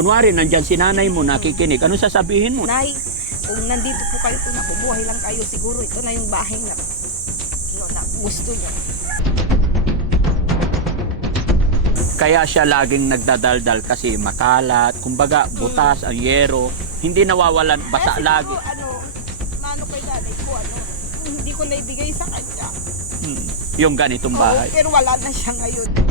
Kunwari, nandyan si nanay mo, nakikinig. Ano sasabihin mo? Nay, kung nandito po kayo, kung nabubuhay lang kayo, siguro ito na yung bahay na, na gusto niyo. Kaya siya laging nagdadaldal kasi makalat, kumbaga butas, ang yero, hindi nawawalan, basa Siguro, lagi. Nano kay nanay ko, hindi ko naibigay sa kanya. Yung ganitong bahay. Oo, pero wala na siya ngayon.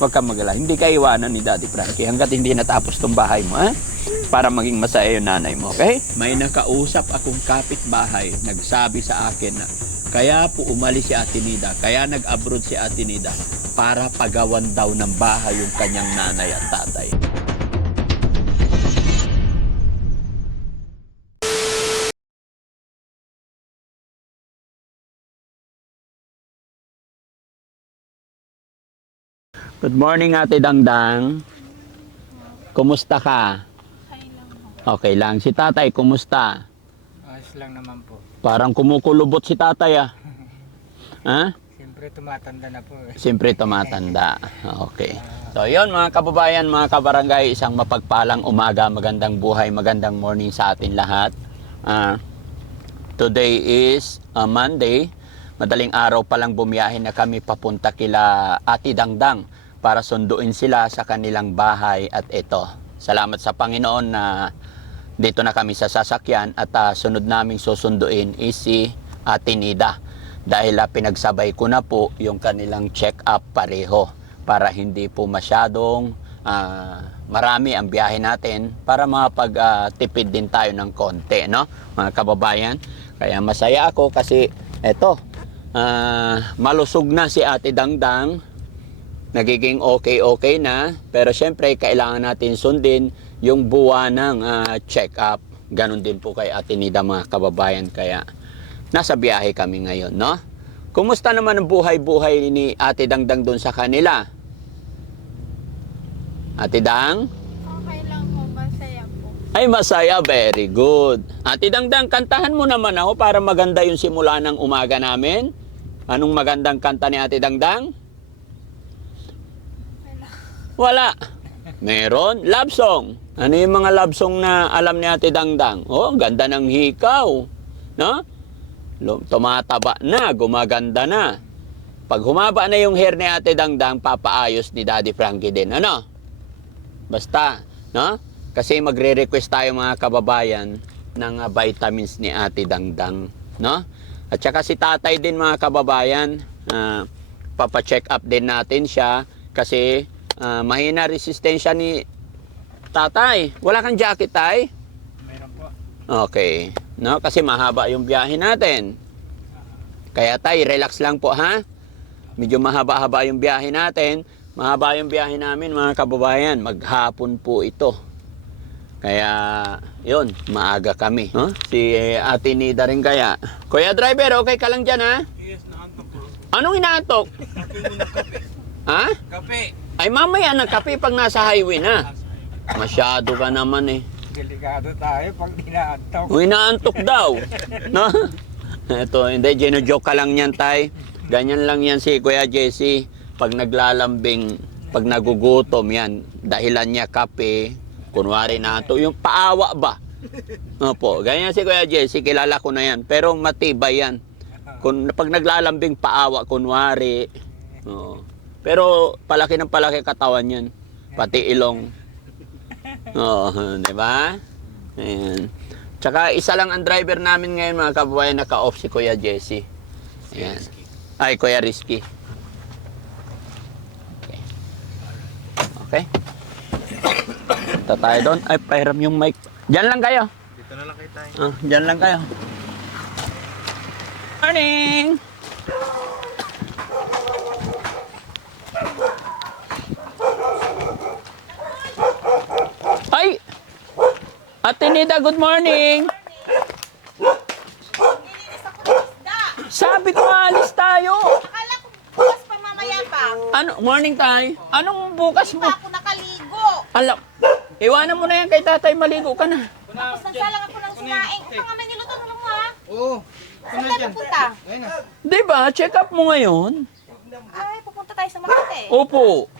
Huwag kang mag-alala. Hindi ka iwanan ni Daddy Frankie hanggat hindi natapos tong bahay mo, ha? Para maging masaya yung nanay mo, okay? May nakausap akong kapitbahay, nagsabi sa akin na kaya po umalis si Ate Nida, kaya nag-abroad si Ate Nida para pagawan daw ng bahay yung kanyang nanay at tatay. Good morning, Ate Dangdang. Kumusta ka? Okay lang. Si tatay, kumusta? Ayos lang naman po. Parang kumukulubot si tatay, ah. Ha? Siyempre tumatanda na po eh. Siyempre tumatanda. Okay. So, yun mga kababayan, mga kabarangay, isang mapagpalang umaga, magandang buhay, magandang morning sa atin lahat. Today is Monday. Madaling araw pa lang bumiyahin na kami papunta kila Ate Dangdang para sunduin sila sa kanilang bahay. At ito, salamat sa Panginoon na dito na kami sa sasakyan at sunod naming susunduin is si Ate Nida. Dahil pinagsabay ko na po yung kanilang check-up pareho para hindi po masyadong marami ang biyahe natin para makapag-tipid din tayo ng konti, no? Mga kababayan, kaya masaya ako kasi eto, malusog na si Ate Dangdang, nagiging okay na, pero syempre kailangan natin sundin yung buwan ng check-up. Ganon din po kay Ate Nida, mga kababayan, kaya nasa biyahe kami ngayon, no? Kumusta naman ang buhay-buhay ni Ate Dangdang doon sa kanila? Ate Dang? Okay lang po, masaya po. Ay, masaya, very good. Ate Dangdang, kantahan mo naman ako para maganda yung simula ng umaga namin. Anong magandang kanta ni Ate Dangdang? Wala. Meron? Love song. Ano yung mga love song na alam ni Ate Dangdang? Oh, ganda ng hikaw. No? Tumataba na, gumaganda na. Pag humaba na yung hair ni Ate Dangdang, papaayos ni Daddy Frankie din. Ano? Basta, no? Kasi magre-request tayo mga kababayan ng vitamins ni Ate Dangdang, no? At saka si tatay din mga kababayan, papacheck up din natin siya kasi mahina resistensya ni tatay. Wala kang jacket, tay? Meron po. Okay. No? Kasi mahaba yung biyahe natin. Kaya tay, relax lang po, ha? Medyo mahaba-haba yung biyahe natin. Mahaba yung biyahe namin, mga kababayan. Maghapon po ito. Kaya, yun, maaga kami. Huh? Si Ate Nida rin kaya. Kuya driver, okay ka lang dyan, ha? Yes, naantok po. Anong inaantok? Ha? Kape! Ay, mamaya ng kape pag nasa highway na. Masyado ka naman eh. Delikado tayo pag dinaantok. Inaantok daw. No? Ito, hindi, gino-joke ka lang yan, tay. Ganyan lang yan si Kuya Jesse. Pag naglalambing, pag nagugutom yan, dahilan niya kape, kunwari na ito, yung paawa ba? Opo, ganyan si Kuya Jesse, kilala ko na yan. Pero matibay yan. Pag naglalambing paawa, kunwari. Oo. Pero palaki ng palaki katawan yan. Pati ilong. Oo, di ba? Ayan. Tsaka isa lang ang driver namin ngayon, mga kababayan, naka-off si Kuya Jesse. Ayan. Ay, Kuya Rizky. Okay. Okay. Punta tayo doon. Ay, pahiram yung mic. Diyan lang kayo. Dito na lang kayo tayo. Diyan lang kayo. Morning! Ay! Ate Nida, good morning! Nilinis ako ng isda. Sabi ko alis tayo! Akala ko bukas pa mamaya pa. Ano, morning tayo? Anong bukas mo? Pa ako nakaligo. Alam, iwanan mo na yan kay tatay, maligo ka na. Tapos nagsalang ako ng sinaing. Ito nga may niluto mo mo ha. Oo. Saan tayo pupunta? Ayun na. Di ba? Check up mo ngayon? Ay, pupunta tayo sa Makati. Opo.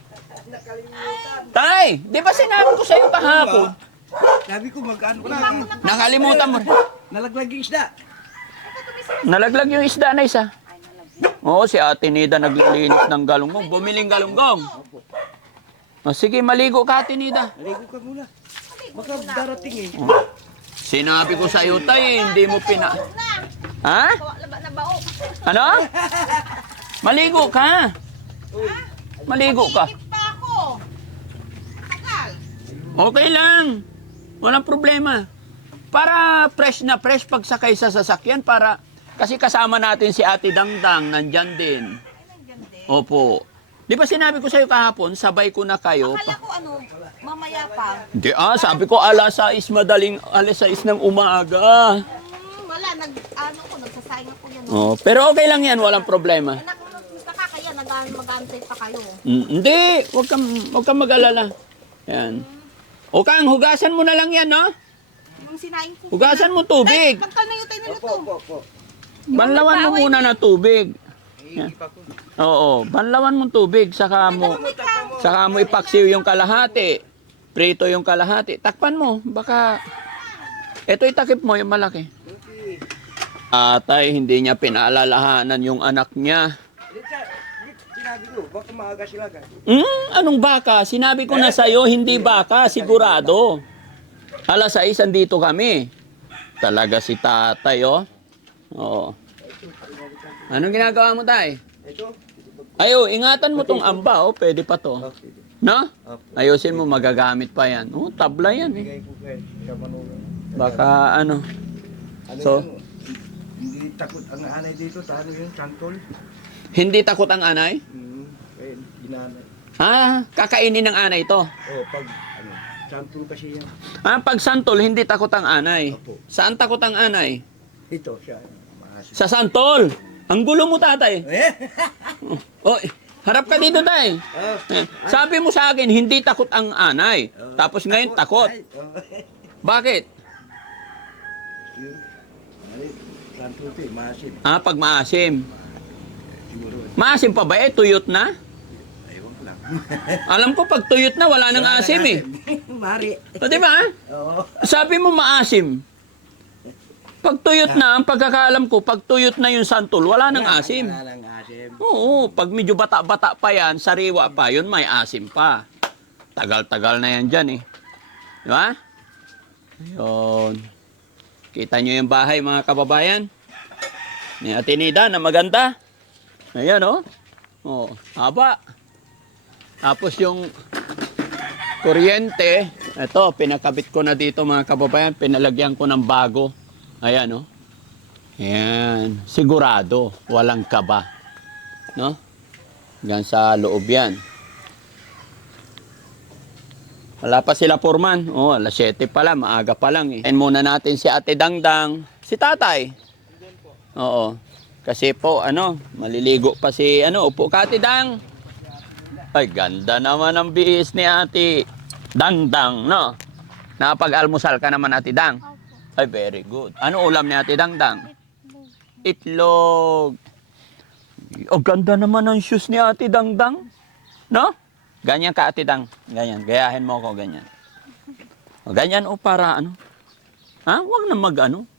Tay, di ba sinabi ko sa'yo kahapon? Sabi ko magkano na. Nakalimutan mo. Nalaglag yung isda. Nalaglag yung isda na isa. Oo, si Ate Nida naglilinis ng galunggong. Bumiling galunggong. O, sige, maligo ka, Ate Nida. Naligo ka muna. Baka darating eh. Sinabi ko sa'yo, Tay, hindi mo pina... Ha? Ano? Maligo ka. Maligo ka. Okay lang. Walang problema. Para fresh na fresh pag sakay sa sasakyan para kasi kasama natin si Ate Dangdang nandyan din. Opo. Di ba sinabi ko sa'yo kahapon, sabay ko na kayo. Akala ko mamaya pa. Di sabi ko alas 6 alas 6 ng umaga. Wala, nagsasayang ako yan. Oh, pero okay lang yan, walang problema. Anak mo, nakakaya, mag-aantay pa kayo. Hindi, wag kang mag-alala. Yan. O Kang, hugasan mo na lang yan, no? Yung sinaing ko. Hugasan mo tubig. Pagkal na yung tayo na ito. Banlawan mo muna ng tubig. Yan. Oo, banlawan mo tubig, saka mo ipaksiw yung kalahati. Prito yung kalahati. Takpan mo, baka ito itakip mo yung malaki. Atay, hindi niya pinaalalahanan yung anak niya. Sinabi ko, baka maaga sila ka. Anong baka? Sinabi ko na sa'yo, hindi baka, sigurado. Alas 6, andito kami. Talaga si tatay, oh. Oo. Anong ginagawa mo, tay? Ito? Ayo, ingatan mo tong amba, oh. Pwede pa to. No? Ayusin mo, magagamit pa yan. Oh, tabla yan, eh. Bigay ko kay sa Manolo. Baka ano. Ano So? yan, hindi takot ang anay dito sa ano yun, santol. Hindi takot ang anay? Kaya ginanay. Kakainin ng anay to. Pag ano, santol kasi yan. Pag santol, hindi takot ang anay. Opo. Saan takot ang anay? Ito siya. Maasin. Sa santol. Ang gulo mo, tatay. Oh, harap ka dito, tay. Eh, Sabi mo sa akin, hindi takot ang anay. Tapos ngayon, takot. Bakit? Santol ito eh, maasin. Pag maasim. Siguro. Maasim pa ba eh? Tuyot na? Aywan ko lang. Alam ko, pag tuyot na, wala nang asim eh. Mari. O, di ba? Oo. Sabi mo maasim. Pag tuyot na, ang pagkakaalam ko, pag tuyot na yung santol, wala nang asim. Wala nang asim. Oo, pag medyo bata-bata pa yan, sariwa pa yun, may asim pa. Tagal-tagal na yan dyan eh. Di ba? Ayun. Kita nyo yung bahay, mga kababayan. Ni Ate Nida na maganda. Ayan, oh. Oh, haba. Tapos yung kuryente, ito, pinakabit ko na dito, mga kababayan. Pinalagyan ko ng bago. Ayan, oh. Ayan. Sigurado, walang kaba. No? Hanggang sa loob yan. Wala pa sila Foreman. Oh, alas 7 pa lang, maaga pa lang eh. And muna natin si Ate Dangdang, si Tatay. Oo. Kasi po, maliligo pa si, upo ka, Ate Dang. Ay, ganda naman ang bihis ni Ate Dangdang, no? Nakapag-almusal ka naman, Ate Dang? Ay, very good. Ano ulam ni Ate Dangdang? Itlog. Oh, ganda naman ang shoes ni Ate Dangdang. No? Ganyan ka, Ate Dang. Ganyan. Gayahin mo ako, ganyan. O, ganyan, para Huwag na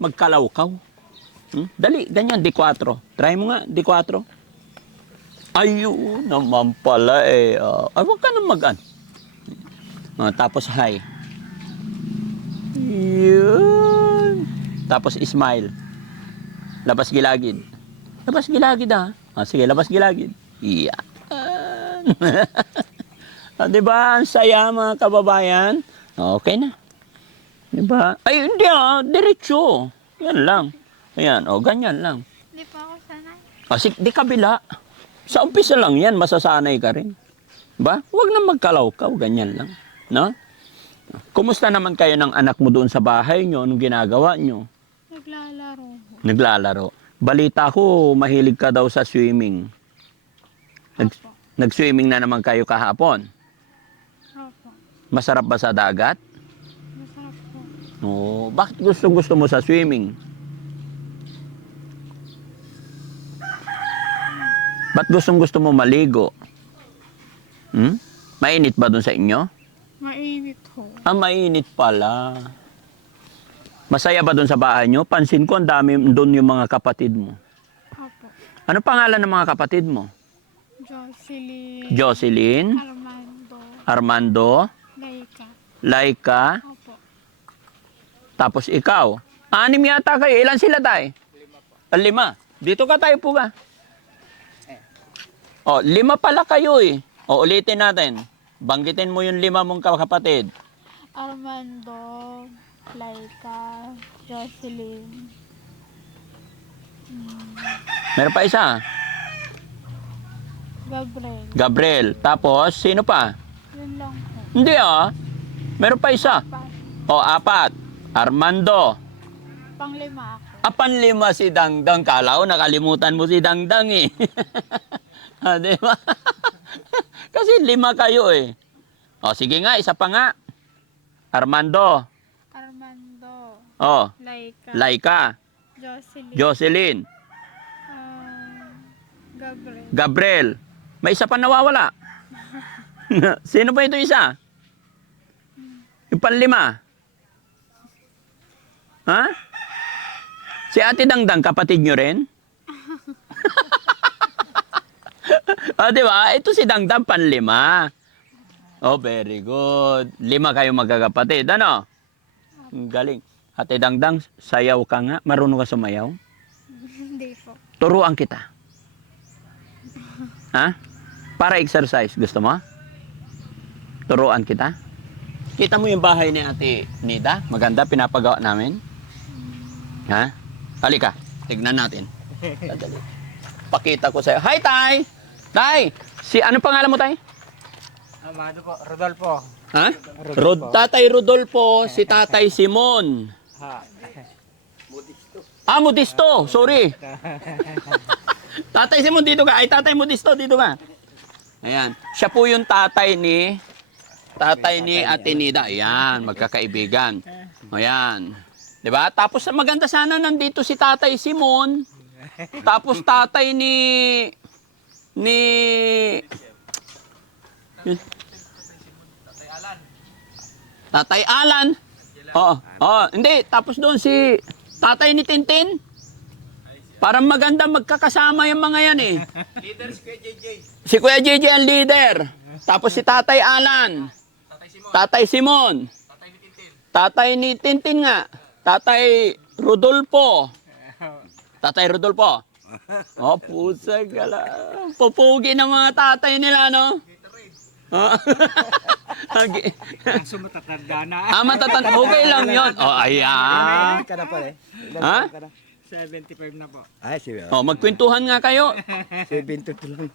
magkalawkaw. Dali, ganyan, D4. Try mo nga, D4. Ayun naman pala eh. Ay, huwag ka na tapos hi. Yun. Tapos smile. Labas gilagid. Labas gilagid sige, labas gilagid. Yan. Diba? Ang saya, mga kababayan. Okay na. Diba? Ay, hindi diretso. Yan lang. Ayan, ganyan lang. Hindi pa ako sanay. Sige, di kabila. Sa umpisa lang yan, masasanay ka rin. Ba? Huwag na magkalawkaw, ganyan lang. No? Kumusta naman kayo ng anak mo doon sa bahay nyo? Anong ginagawa nyo? Naglalaro. Naglalaro. Balita ko, mahilig ka daw sa swimming. Opo. Nag-swimming na naman kayo kahapon. Opo. Masarap ba sa dagat? Masarap po. Oo. Bakit gusto mo sa swimming? Ba't gusto mo maligo? Mainit ba doon sa inyo? Mainit ho. Ah, mainit pala. Masaya ba doon sa bahay nyo? Pansin ko, ang dami doon yung mga kapatid mo. Opo. Ano pangalan ng mga kapatid mo? Jocelyn. Jocelyn, Armando. Armando, Laika. Laika, Opo. tapos ikaw. Anim yata kayo. Ilan sila tayo? 5 po. 5. Dito ka tayo po ka. Oh, 5 pala kayo eh. O, ulitin natin. Banggitin mo yung 5 mong kapatid. Armando. Laika. Jocelyn. Meron pa isa. Gabriel. Gabriel. Tapos, sino pa? Yun lang ho. Hindi ah. Meron pa isa. Pa. O, 4. Armando. Panglima ako. Panlima si Dangdang. Kala ko nakalimutan mo si Dangdang eh. Ah, di ba? Kasi 5 kayo eh. O, sige nga, isa pa nga. Armando. Armando. O, Laika. Laika. Jocelyn. Jocelyn. Gabriel. Gabriel. May isa pa nawawala. Sino ba ito isa? Yung 5. Ha? Si Ate Dangdang, kapatid nyo rin? Di ba? Ito si Dangdang, 5. Oh, very good. 5 kayo magkakapatid. Ano? Ang galing. Ate Dangdang, sayaw ka nga. Marunong ka sumayaw? Hindi po. Turuan kita. Ha? Para exercise. Gusto mo? Turuan kita? Kita mo yung bahay ni Ate Nida? Maganda, pinapagawa namin. Ha? Halika, tignan natin. Sadali. Pakita ko sa'yo. Hi, Tay! Tay! Ano pangalan mo, Tay? Amado po, Rodolfo. Ha? Tatay Rodolfo, si Tatay Simon. Ha. Modisto. Sorry. Tatay Simon, dito ka. Ay, Tatay Modisto, dito ka. Ayan. Siya po yung tatay ni Ate Nida. Ayan, magkakaibigan. Ayan. 'Di ba? Tapos maganda sana nandito si Tatay Simon. Tapos tatay ni Tatay Alan. Oo. Oh, hindi. Tapos doon si tatay ni Tintin. Parang maganda magkakasama yung mga yan eh. Leader si Kuya JJ. Si Kuya JJ ang leader. Tapos si Tatay Alan. Tatay Simon. Tatay ni Tintin nga. Tatay Rodolfo. Tatay Rodolfo. Oh, pusa gala. Pupugi ng mga tatay nila, no? Kaso matatanda na. Matatanda. Okay lang yun. Oh, ayan. Ka na pala eh. Ha? 75 na po. Ay, sige. Oh, magkwentuhan nga kayo. 72 lang.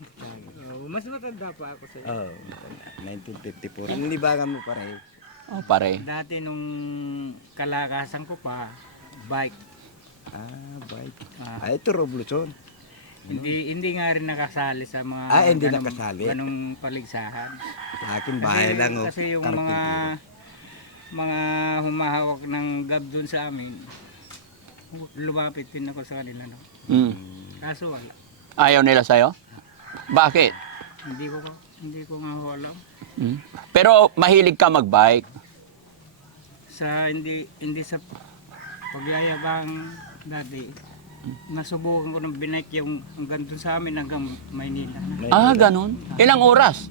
Mas matanda pa ako sa'yo. Oo, 1954. Ang libangan mo pare. Oh, pare. Dati nung kalakasan ko pa, bike. Bike. Ah. Ito revolusyon. Hindi nga rin nakasali sa mga Hindi nakasali. ganong paligsahan. Akin bahay lang. Oh. Kasi yung Carpentero. mga humahawak ng gab doon sa amin, lumapit din ako sa kanila. No? Mm. Kaso wala. Ayaw nila sa'yo? Bakit? Hindi ko nga ho alam. Mm. Pero mahilig ka magbike. Hindi sa pagyayabang dati, nasubukan ko ng binike yung hanggang doon sa amin hanggang Maynila. Ganun. Ilang oras?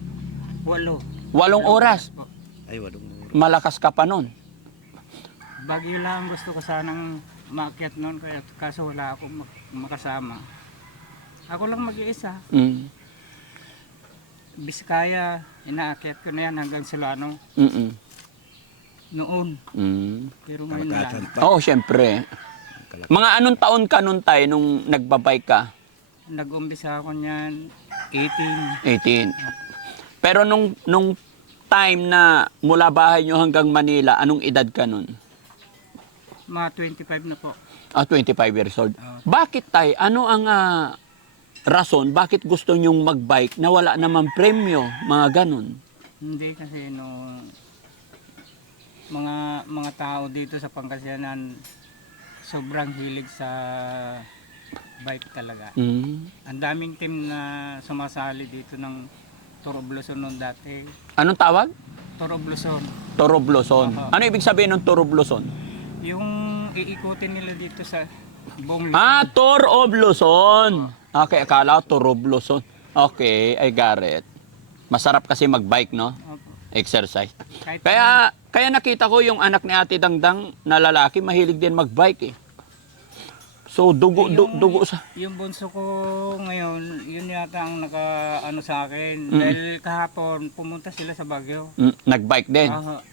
8. 8 oras. Ay, walong mura. Malakas ka pa nun. Bagyo lang gusto ko sanang maakyat noon kaya kaso wala akong makasama. Ako lang mag-iisa. Mm. Biskaya, inaakyat ko na yan hanggang Solano Mm-mm. noon. Mm. Pero ngayon Kalakasan lang. pa. Oo, syempre. Mga anong taon ka nun tayo nung nagbabike ka? Nag-umpisa ako niyan 18. 18. Pero nung time na mula bahay nyo hanggang Manila, anong edad ka nun? Mga 25 na po. 25 years old. Oo. Bakit tayo? Ano ang rason? Bakit gusto nyong magbike na wala naman premyo? Mga ganun. Hindi kasi mga tao dito sa Pangasinan sobrang hilig sa bike talaga. Mm. Ang daming team na sumasali dito ng Torob Luzon noon dati. Anong tawag? Torob Luzon. Torob Luzon. Aha. Ano ibig sabihin ng Torob Luzon? Yung iikutin nila dito sa buong Luzon. Ah, Tour of Luzon. Okay, akala ko Torob Luzon. Okay, I got it. Masarap kasi mag-bike, no? Opo. Exercise. Kahit Kaya nakita ko yung anak ni Ate Dangdang na lalaki, mahilig din mag-bike eh. So, dugo sa... Yung bunso ko ngayon, yun yata ang naka-ano sa akin. Mm. Dahil kahapon, pumunta sila sa Baguio. Nag-bike din. Ah,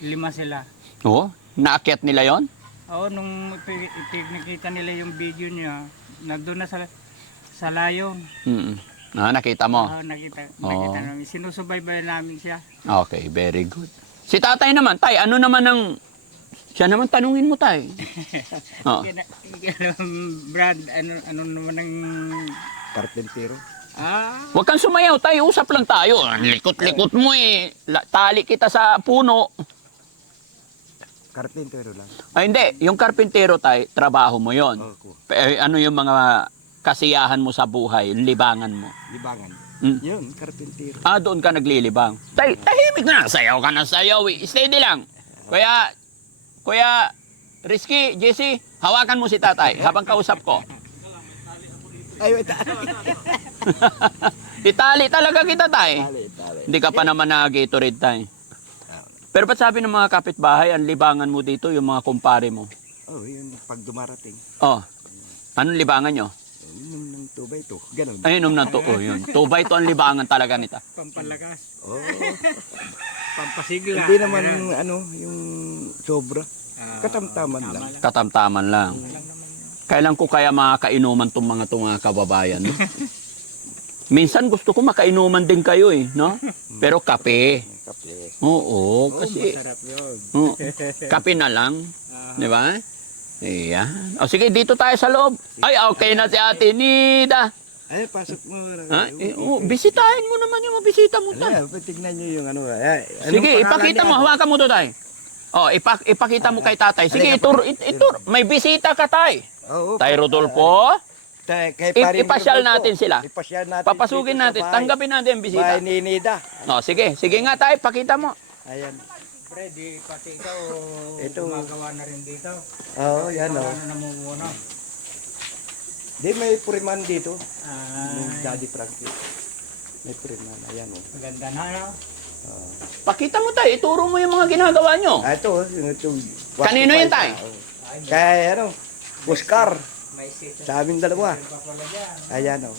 5 sila. Oo, naakyat nila yon. Oo, nung nakita nila yung video niya, nandun na sa layon. Nakita mo? Oo, nakita Oo. namin. Sinusubaybayan namin siya. Okay, very good. Si tatay naman, tay, ano naman ang... Siya naman tanungin mo, tay. Oo. Brad, ano naman ang... Karpentero. Huwag kang sumayaw, tay. Usap lang tayo. Ang likot-likot mo eh. Tali kita sa puno. Karpentero lang. Ay, hindi. Yung karpintero, tay, trabaho mo yon. Ako. Ano yung mga kasiyahan mo sa buhay, libangan mo. Libangan. Mm. Yun, karpentero. Doon ka naglilibang. Tay, tahimik na. Sayaw ka na sayaw eh. Steady lang. Kuya Rizky, Jesse, hawakan mo si tatay habang kausap ko. Ay, wait. Itali talaga kita, tay. Tali. Hindi ka pa naman nag-Gatorade, tay. Pero ba't sabi ng mga kapitbahay, ang libangan mo dito, yung mga kumpare mo? Oh, yun, pag dumarating. Oh, anong libangan nyo? Inom ng tubay to. Ganon. Ay, inom na to. Oh, yun. Tubay to ang libangan talaga nita. Pampalakas, Oh, pampasigla. hindi naman yung sobra. Ah, Katamtaman lang. Katamtaman lang. Kailan ko kaya makakainuman tong mga kababayan, no? Minsan gusto ko makainuman din kayo eh, no? Pero kape. Kape. Oo, kasi Masarap yun. oo, kape na lang, di ba? Ayan. O sige, dito tayo sa loob. Ay, okay na si Ate Nida. Ay, pasok mo. Bisitahin mo naman yung bisita mo tayo. Ay, tignan nyo yung ano. Ay, Sige, ipakita mo. Hawakan mo to, tay. Oh, ipakita mo kay tatay. Sige, itur. May bisita ka, tay. Oo. Tay Rodolfo. Kay Ipasyal natin sila. Ipasyal natin. Papasugin natin. Tanggapin natin ang bisita. Bahay ni Nida. Oh, sige. Sige nga, tay. Pakita mo. Ayan. Freddy, pati ikaw, Ito. gumagawa na rin dito. Oo, yan o. Ano namumuno? Di may puriman dito. Ah, Yung Daddy Frankie. May puriman. Ayan o. maganda na, no? Pakita mo, tay. Ituro mo yung mga ginagawa nyo. Ito, yung Kanino yun, tay? Kaya ano, Oscar. May sito Sa aming dalawa. pa pala dyan. Ayan o.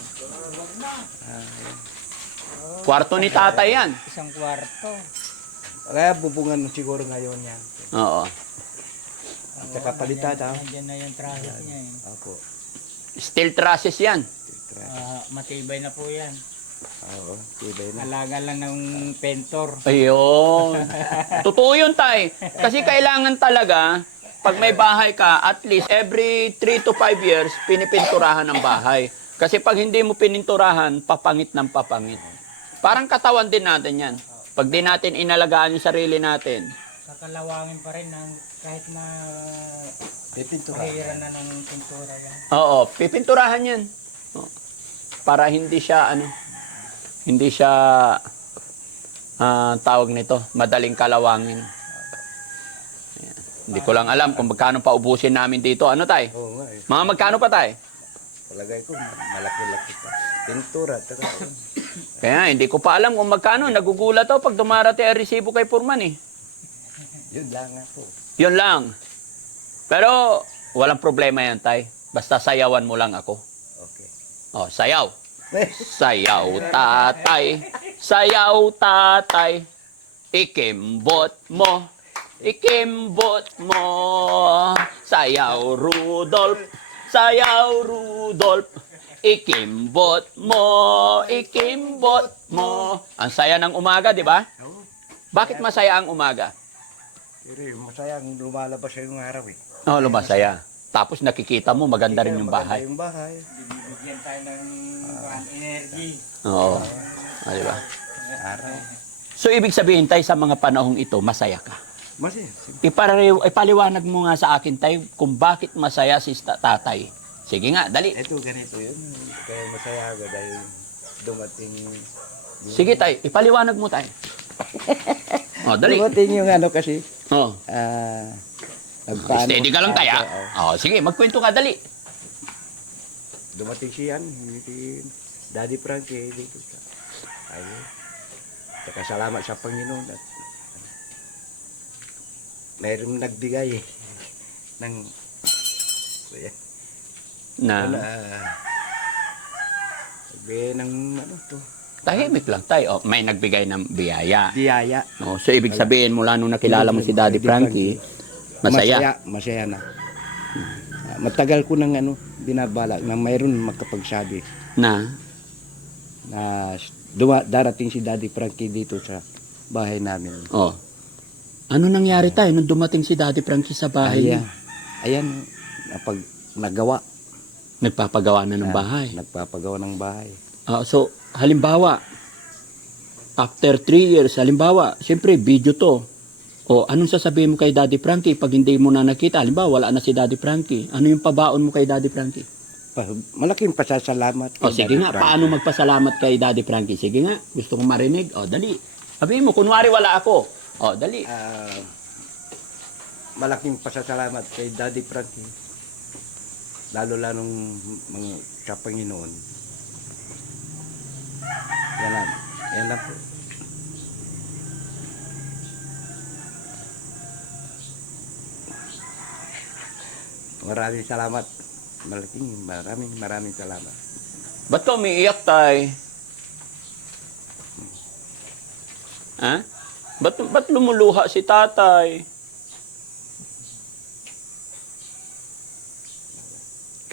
Kwarto ni tatay yan. Isang kwarto. Kaya bubungan siguro ngayon yan. Oo. At saka palitada. Nandiyan na yung traffic niya eh. Opo. Steel trusses yan. Matibay na po yan. Oo, tibay na. Alaga lang ng pentor. Ayun. Totoo yun, tay. Kasi kailangan talaga, pag may bahay ka, at least every 3 to 5 years, pinipinturahan ang bahay. Kasi pag hindi mo pininturahan, papangit ng papangit. Parang katawan din natin yan. Pag di natin inalagaan yung sarili natin. Kakalawangin pa rin ng kahit na Pipintura. pahiran na ng pintura yan. Oo, pipinturahan yan. Oo. Para hindi siya, tawag nito, madaling kalawangin. Ayan. Hindi ko lang alam kung magkano pa ubusin namin dito. Ano, tay? Oo nga eh. Mga magkano pa, tay? Palagay ko, malaki-laki pa. Pintura. Kaya hindi ko pa alam kung magkano. Nagugulat ako pag dumarating ang resibo kay Purman eh. Yun lang nga po. Yun lang. Pero walang problema yan, tay. Basta sayawan mo lang ako. Okay. Oh, sayaw. Sayaw, tatay. Sayaw, tatay. Ikimbot mo. Ikimbot mo. Sayaw, Rudolph. Sayaw, Rudolph. Ikimbot mo. Ikimbot mo. Ang saya ng umaga, di ba? Bakit masaya ang umaga? Pero masayang lumalabas yung araw eh. Oh, lumasaya. Tapos nakikita mo, maganda rin yung Maganda bahay. yung bahay. Bibigyan tayo ng energy. Oo. Di ba? Araw. So, ibig sabihin, tay, sa mga panahong ito, masaya ka. Masaya. Ipaliwanag mo nga sa akin, tay, kung bakit masaya si tatay. Sige nga, dali. Ito, ganito yun. Kaya masaya ako dahil dumating Sige tay, ipaliwanag mo tay. Oh, dali. Dumating yung ano kasi, Oh. nagpaano. Steady ka lang tay ah. Oh, sige, magkwento ka dali. Dumating siyan, si Daddy Frankie dito sa ayun. Salamat sa Panginoon at mayroong nagbigay ng Na nagbigay ng ano to, tahimik lang tayo. Oh, may nagbigay ng biyaya. biyaya. Oh, so ibig sabihin mula nung nakilala mo si Daddy Frankie, masaya. Masaya na. Matagal ko nang ano, binabala na mayroon makapagsabi Na na darating si Daddy Frankie dito sa bahay namin. oh. Ano nangyari tayo nung dumating si Daddy Frankie sa bahay niya? Ayan, nagawa. Nagpapagawa na ng bahay. Nagpapagawa ng bahay. So, halimbawa, after 3 years, halimbawa, siyempre, video to. O, anong sasabihin mo kay Daddy Frankie pag hindi mo na nakita? Halimbawa, wala na si Daddy Frankie. Ano yung pabaon mo kay Daddy Frankie? Malaking pasasalamat. O, sige nga, paano magpasalamat kay Daddy Frankie? Sige nga, gusto kong marinig. O, dali. Sabihin mo, kunwari wala ako. O, dali. Malaking pasasalamat kay Daddy Frankie. Lalo nung mga sa Panginoon. Yan lang po. Maraming salamat. Maraming salamat. Ba't ka umiiyak, tay? Ha? Ba't lumuluha si tatay?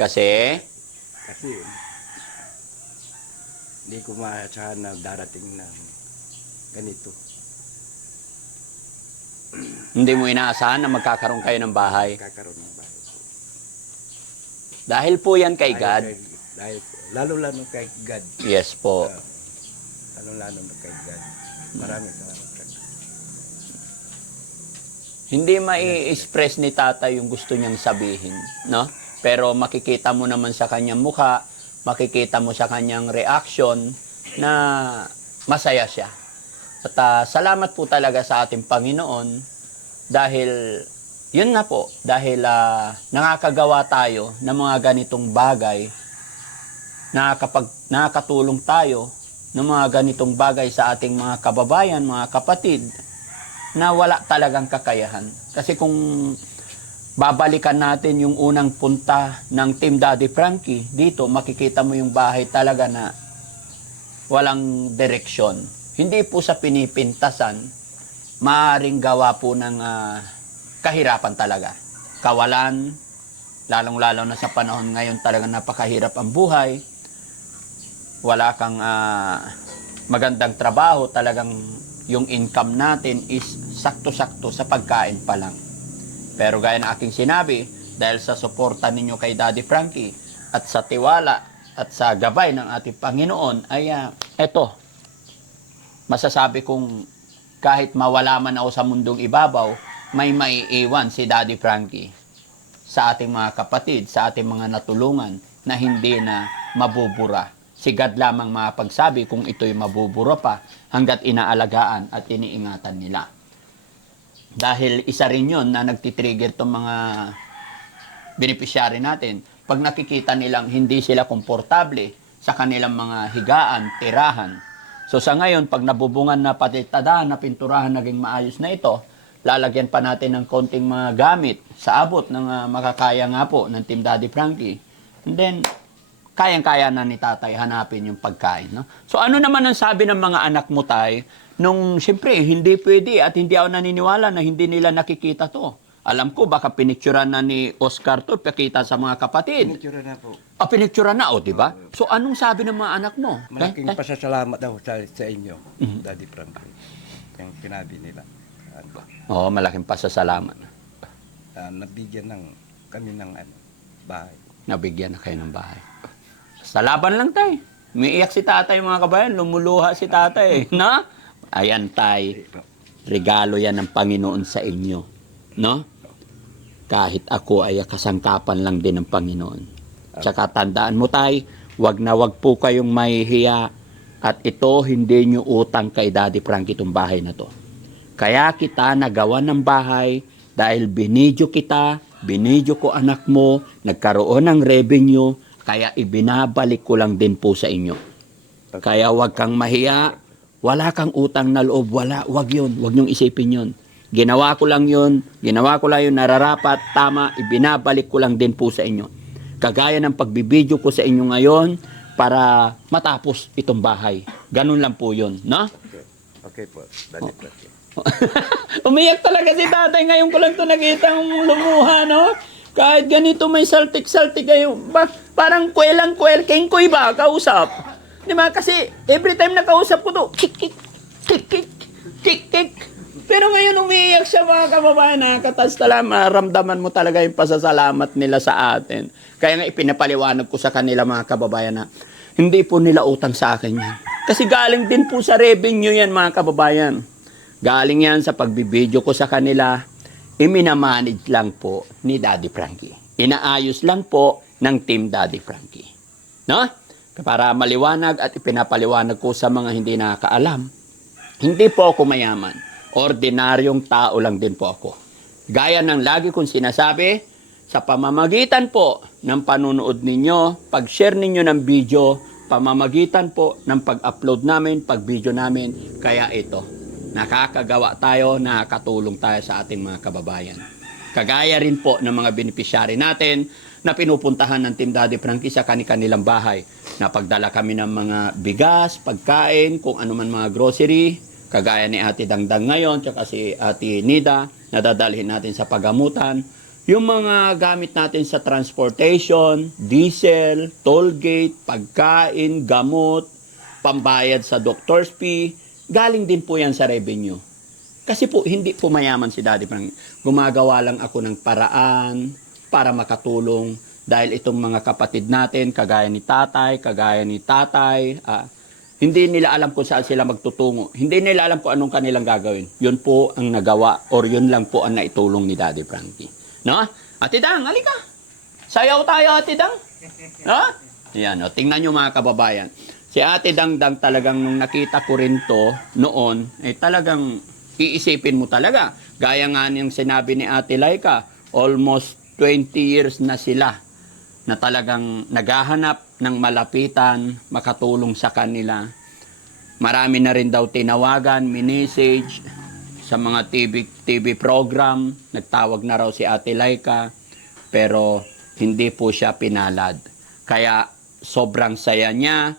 Kasi? Kasi hindi ko maasahan na darating na ganito. Hindi mo inaasahan na magkakaroon kayo ng bahay. Kakaroon ng bahay. Dahil po yan kay God. Lalo kay God. Yes po. Lalo kay God. Maraming salamat. Hindi mai-express ni tatay yung gusto niyang sabihin, no? Pero makikita mo naman sa kanyang mukha, makikita mo sa kanyang reaction na masaya siya. At salamat po talaga sa ating Panginoon dahil, yun na po, dahil nakakagawa tayo ng mga ganitong bagay, nakakatulong tayo ng mga ganitong bagay sa ating mga kababayan, mga kapatid, na wala talagang kakayahan. Kasi kung babalikan natin yung unang punta ng Team Daddy Frankie, dito makikita mo yung bahay talaga na walang direksyon. Hindi po sa pinipintasan, maaaring gawa po ng kahirapan talaga. Kawalan, lalong-lalo na sa panahon ngayon talagang napakahirap ang buhay. Wala kang magandang trabaho, talagang yung income natin is sakto-sakto sa pagkain pa lang. Pero gaya ng aking sinabi, dahil sa suporta ninyo kay Daddy Frankie at sa tiwala at sa gabay ng ating Panginoon, ay eto, masasabi kong kahit mawala man ako sa mundong ibabaw, may maiiwan si Daddy Frankie sa ating mga kapatid, sa ating mga natulungan na hindi na mabubura. Si God lamang mapagsabi kung ito'y mabubura pa hanggat inaalagaan at iniingatan nila. Dahil isa rin yun na nagtitrigger itong mga beneficiary natin. Pag nakikita nilang hindi sila komportable sa kanilang mga higaan, tirahan. So sa ngayon, pag nabubungan na pati tadahan na pinturahan naging maayos na ito, lalagyan pa natin ng konting mga gamit sa abot ng makakaya nga po ng Team Daddy Frankie. And then, kayang-kaya na ni tatay hanapin yung pagkain. No? So ano naman ang sabi ng mga anak mo, tay, nung siyempre hindi pwede at hindi ako naniniwala na hindi nila nakikita to. Alam ko baka pinicturan na ni Oscar to, pakita sa mga kapatid. Pinicture na po. Pinicturan na, di ba? So anong sabi ng mga anak mo? Malaking pasasalamat daw sa inyo, Daddy Frankie. Yung sinabi nila. Oo, malaking pasasalamat. Nabigyan kami ng bahay. Nabigyan na kayo ng bahay. Sa laban lang, tay. Umiiyak si tatay, mga kabayan. Lumuluha si tatay. Na? Ayan, tay. Regalo yan ng Panginoon sa inyo. No? Kahit ako ay kasangkapan lang din ng Panginoon. Tsaka tandaan mo, tay, wag na wag po kayong mahihiya At ito, hindi nyo utang kay Daddy Frankie itong bahay na to. Kaya kita nagawa ng bahay dahil binidyo kita, binidyo ko anak mo, nagkaroon ng revenue, kaya ibinabalik ko lang din po sa inyo. Kaya wag kang mahiya, wala kang utang na loob, wag yun, wag nyong isipin yun. Ginawa ko lang yun, nararapat, tama, ibinabalik ko lang din po sa inyo. Kagaya ng pagbibideo ko sa inyo ngayon para matapos itong bahay. Ganun lang po yun, no? Okay po, Daddy Frankie. Umiyak talaga si tatay. Ngayon ko lang ito nakita lumuha, no? Kahit ganito may saltik-saltik kayo. Parang kwelang-kwel. Kengkoy ba? Kausap. Di ba? Kasi every time na kausap ko to, kik-kik, kik-kik, kik-kik. Pero ngayon umiiyak siya mga kababayan. Nakakatas talaga. Maramdaman mo talaga yung pasasalamat nila sa atin. Kaya nga ipinapaliwanag ko sa kanila mga kababayan na hindi po nila utang sa akin yan. Kasi galing din po sa revenue yan mga kababayan. Galing yan sa pagbibideo ko sa kanila, iminamanage lang po ni Daddy Frankie. Inaayos lang po ng Team Daddy Frankie. No? Para maliwanag at ipinapaliwanag ko sa mga hindi nakakaalam, hindi po ako mayaman. Ordinaryong tao lang din po ako. Gaya ng lagi kong sinasabi, sa pamamagitan po ng panunood ninyo, pag-share ninyo ng video, pamamagitan po ng pag-upload namin, pag-video namin, kaya ito. Nakakagawa tayo, nakakatulong tayo sa ating mga kababayan. Kagaya rin po ng mga beneficiary natin na pinupuntahan ng Team Daddy Frankie sa kanilang bahay. Napagdala kami ng mga bigas, pagkain, kung ano man mga grocery, kagaya ni Ate Dangdang ngayon, tsaka si Ate Nida, na dadalhin natin sa pagamutan. Yung mga gamit natin sa transportation, diesel, toll gate, pagkain, gamot, pambayad sa doctor's fee, galing din po yan sa revenue. Kasi po, hindi po mayaman si Daddy Frankie. Gumagawa lang ako ng paraan para makatulong dahil itong mga kapatid natin, kagaya ni tatay, hindi nila alam kung saan sila magtutungo. Hindi nila alam kung anong kanilang gagawin. Yun po ang nagawa or yun lang po ang naitulong ni Daddy Frankie. No? Ate Dang, halika. Sayaw tayo, Ate Dang. No? Yan, no? Tingnan nyo mga kababayan. Si Ate Dangdang talagang nung nakita ko rin to noon, talagang iisipin mo talaga. Gaya nga niyang sinabi ni Ate Laika, almost 20 years na sila na talagang naghahanap ng malapitan, makatulong sa kanila. Marami na rin daw tinawagan, minessage sa mga TV program. Nagtawag na raw si Ate Laika, pero hindi po siya pinalad. Kaya sobrang saya niya.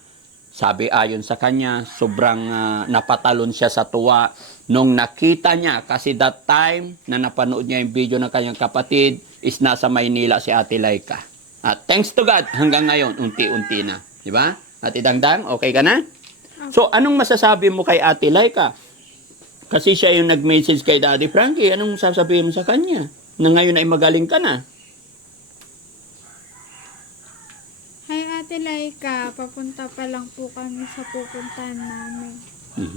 Sabi ayon sa kanya, sobrang napatalon siya sa tuwa nung nakita niya. Kasi that time na napanood niya yung video ng kanyang kapatid is nasa Maynila si Ate Laika. At thanks to God, hanggang ngayon, unti-unti na. Di ba? Ate Dangdang, okay ka na? So, anong masasabi mo kay Ate Laika? Kasi siya yung nag-message kay Daddy Frankie. Anong sasabihin mo sa kanya? Na ngayon ay magaling ka na. Hi Ate Laika, papunta pa lang po kami sa pupuntahan namin.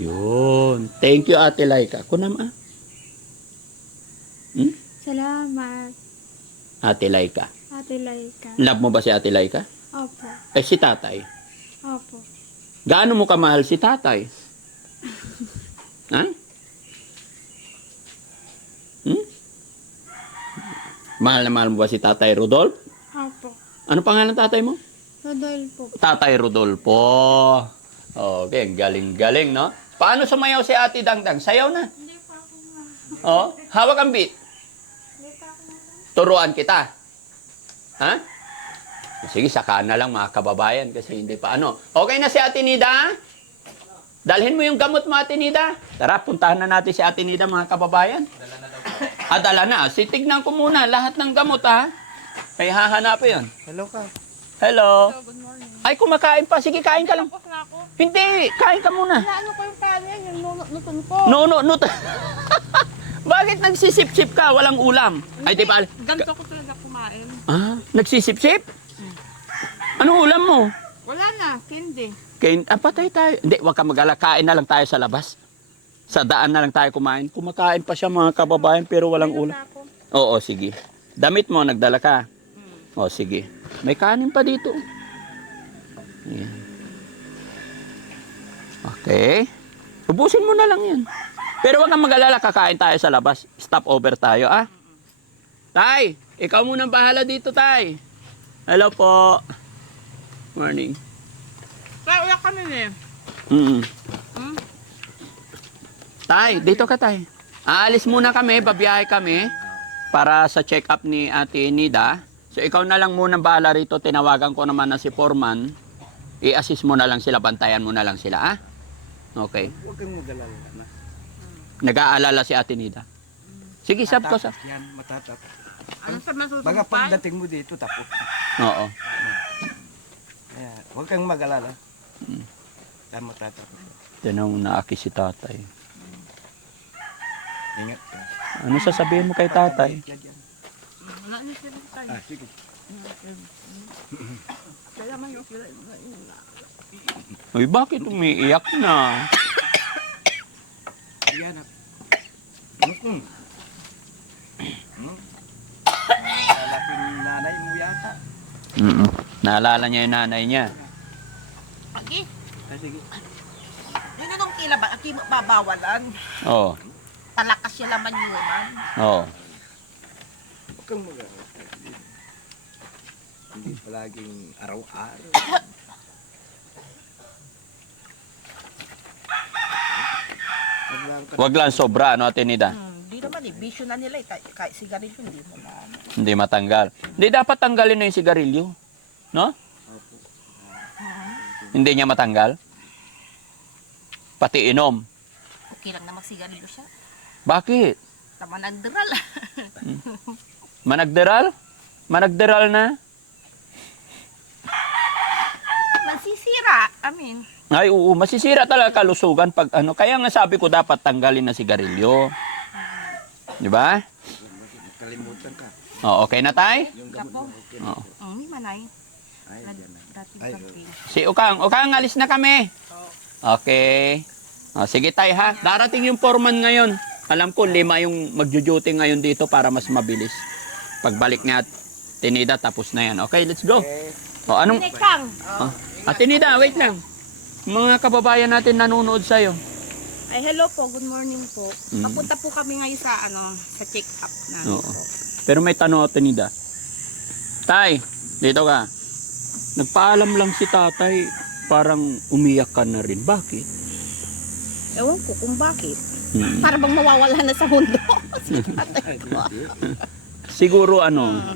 Yun. Thank you, Ate Laika. Kunam ah. Salamat, Ate Laika. Ate Laika. Love mo ba si Ate Laika? Opo, Si tatay. opo. Gaano mo kamahal si tatay? Ha? Mahal na mahal mo ba si Tatay Rodolfo? Opo. Ano pangalan ng tatay mo? Rodolfo. Tatay Rodolfo. Okay, galing-galing, no? Paano sumayaw si Ate Dangdang? Sayaw na. Hindi pa ako Oh, hawak ang beat. Turuan kita. Ha? Sige, saka na lang mga kababayan kasi hindi pa ano. Okay na si Ate Nida? Dalhin mo yung gamot mo, Ate Nida. Tara, puntahan na natin si Ate Nida, mga kababayan. Dala na daw po. Dala na. Tignan ko muna lahat ng gamot, ha? Ay, hahanapin yan. Hello ka. Hello. Good morning. Ay, kumakain pa. Sige, kain ka lang. Tapos na ako. Hindi, kain ka muna. Ano ko yung paano yan? Yung nutun ko. No. Bakit nagsisip-sip ka? Walang ulam. Ay, di ba? Ganito ko talaga kumain. Ah, nagsisip-sip? Anong ulam mo? Wala na, hindi. Patay tayo. Hindi, wag ka mag-alala. Kain na lang tayo sa labas. Sa daan na lang tayo kumain. Kumakain pa siya mga kababayan pero walang ulam. Oo, sige. Damit mo, nagdala ka. O, sige. May kanin pa dito. Ayan. Okay? Ubusin mo na lang yan. Pero wag kang mag-alala, kakain tayo sa labas. Stop over tayo, ah. Tay, ikaw munang bahala dito, Tay. Hello po. Morning. Kaya uyak kami eh. Tay, dito ka, Tay. Aalis muna kami, babiyahe kami para sa check-up ni Ate Nida. So ikaw na lang munang bahala rito. Tinawagan ko naman na si Foreman. I-assist mo na lang sila, bantayan mo na lang sila, ah. Okay. Huwag kang mag-alala na. Nag-aalala si Ate Nida. Sige, sab ko sa. Matatap yan, matatap. Ano sa masusunod Baga pa? pagdating mo dito, tapos. Oo. Kaya, huwag kang mag-alala. Kaya matatap. Tinang naaki si tatay. Ingat ka. Ano sasabihin mo kay tatay? Wala na sila tayo. Ah, sige. Kaya man yung sila. Uy, bakit umiiyak na? Sige, anak. Lalapin nanay mo yata. Naalala niya yung nanay niya. Aki, Ah, sige. yun yung tila ba? Aki babawalan. Oo. Talakas siya laman yun. Oo. Huwag kang mag-alala. Hindi palaging araw-araw. Wag lang sobra, ano, Ate Nida? Hindi naman eh. Bisyo na nila eh. Kahit sigarilyo hindi mo na. Hindi matanggal. Hindi dapat tanggalin na yung sigarilyo. No? Hindi niya matanggal? Pati inom. Okay lang na magsigarilyo siya. Bakit? Tama ng deral. Managderal? Managderal na? Masisira. Ay, oo. Masisira talaga kalusugan pag ano. Kaya nga sabi ko dapat tanggalin na sigarilyo. Di ba? Kalimutan ka. O, okay na tay? Yung gamot Kapo. mo, okay. Oo. May manay. Ay, yan na. Dating Ay, campaign. Si Ukang. Ukang, alis na kami. Okay. O, sige tay ha. Darating yung foreman ngayon. Alam ko, 5 yung magjo-duty ngayon dito para mas mabilis. Pagbalik nga Tinida, tapos na yan. Okay, let's go. O, anong... Nekang. Tinida, wait lang. Mga kababayan natin nanonood sa'yo. Ay, hello po. Good morning po. Mm. Papunta po kami ngayon sa check-up namin Oo. po. Pero may tanong ako, Tinida. Tay, dito ka. Nagpaalam lang si tatay, parang umiyak ka na rin. Bakit? Ewan ko kung bakit. Hmm. Para bang mawawala na sa mundo. Si tatay ko. Siguro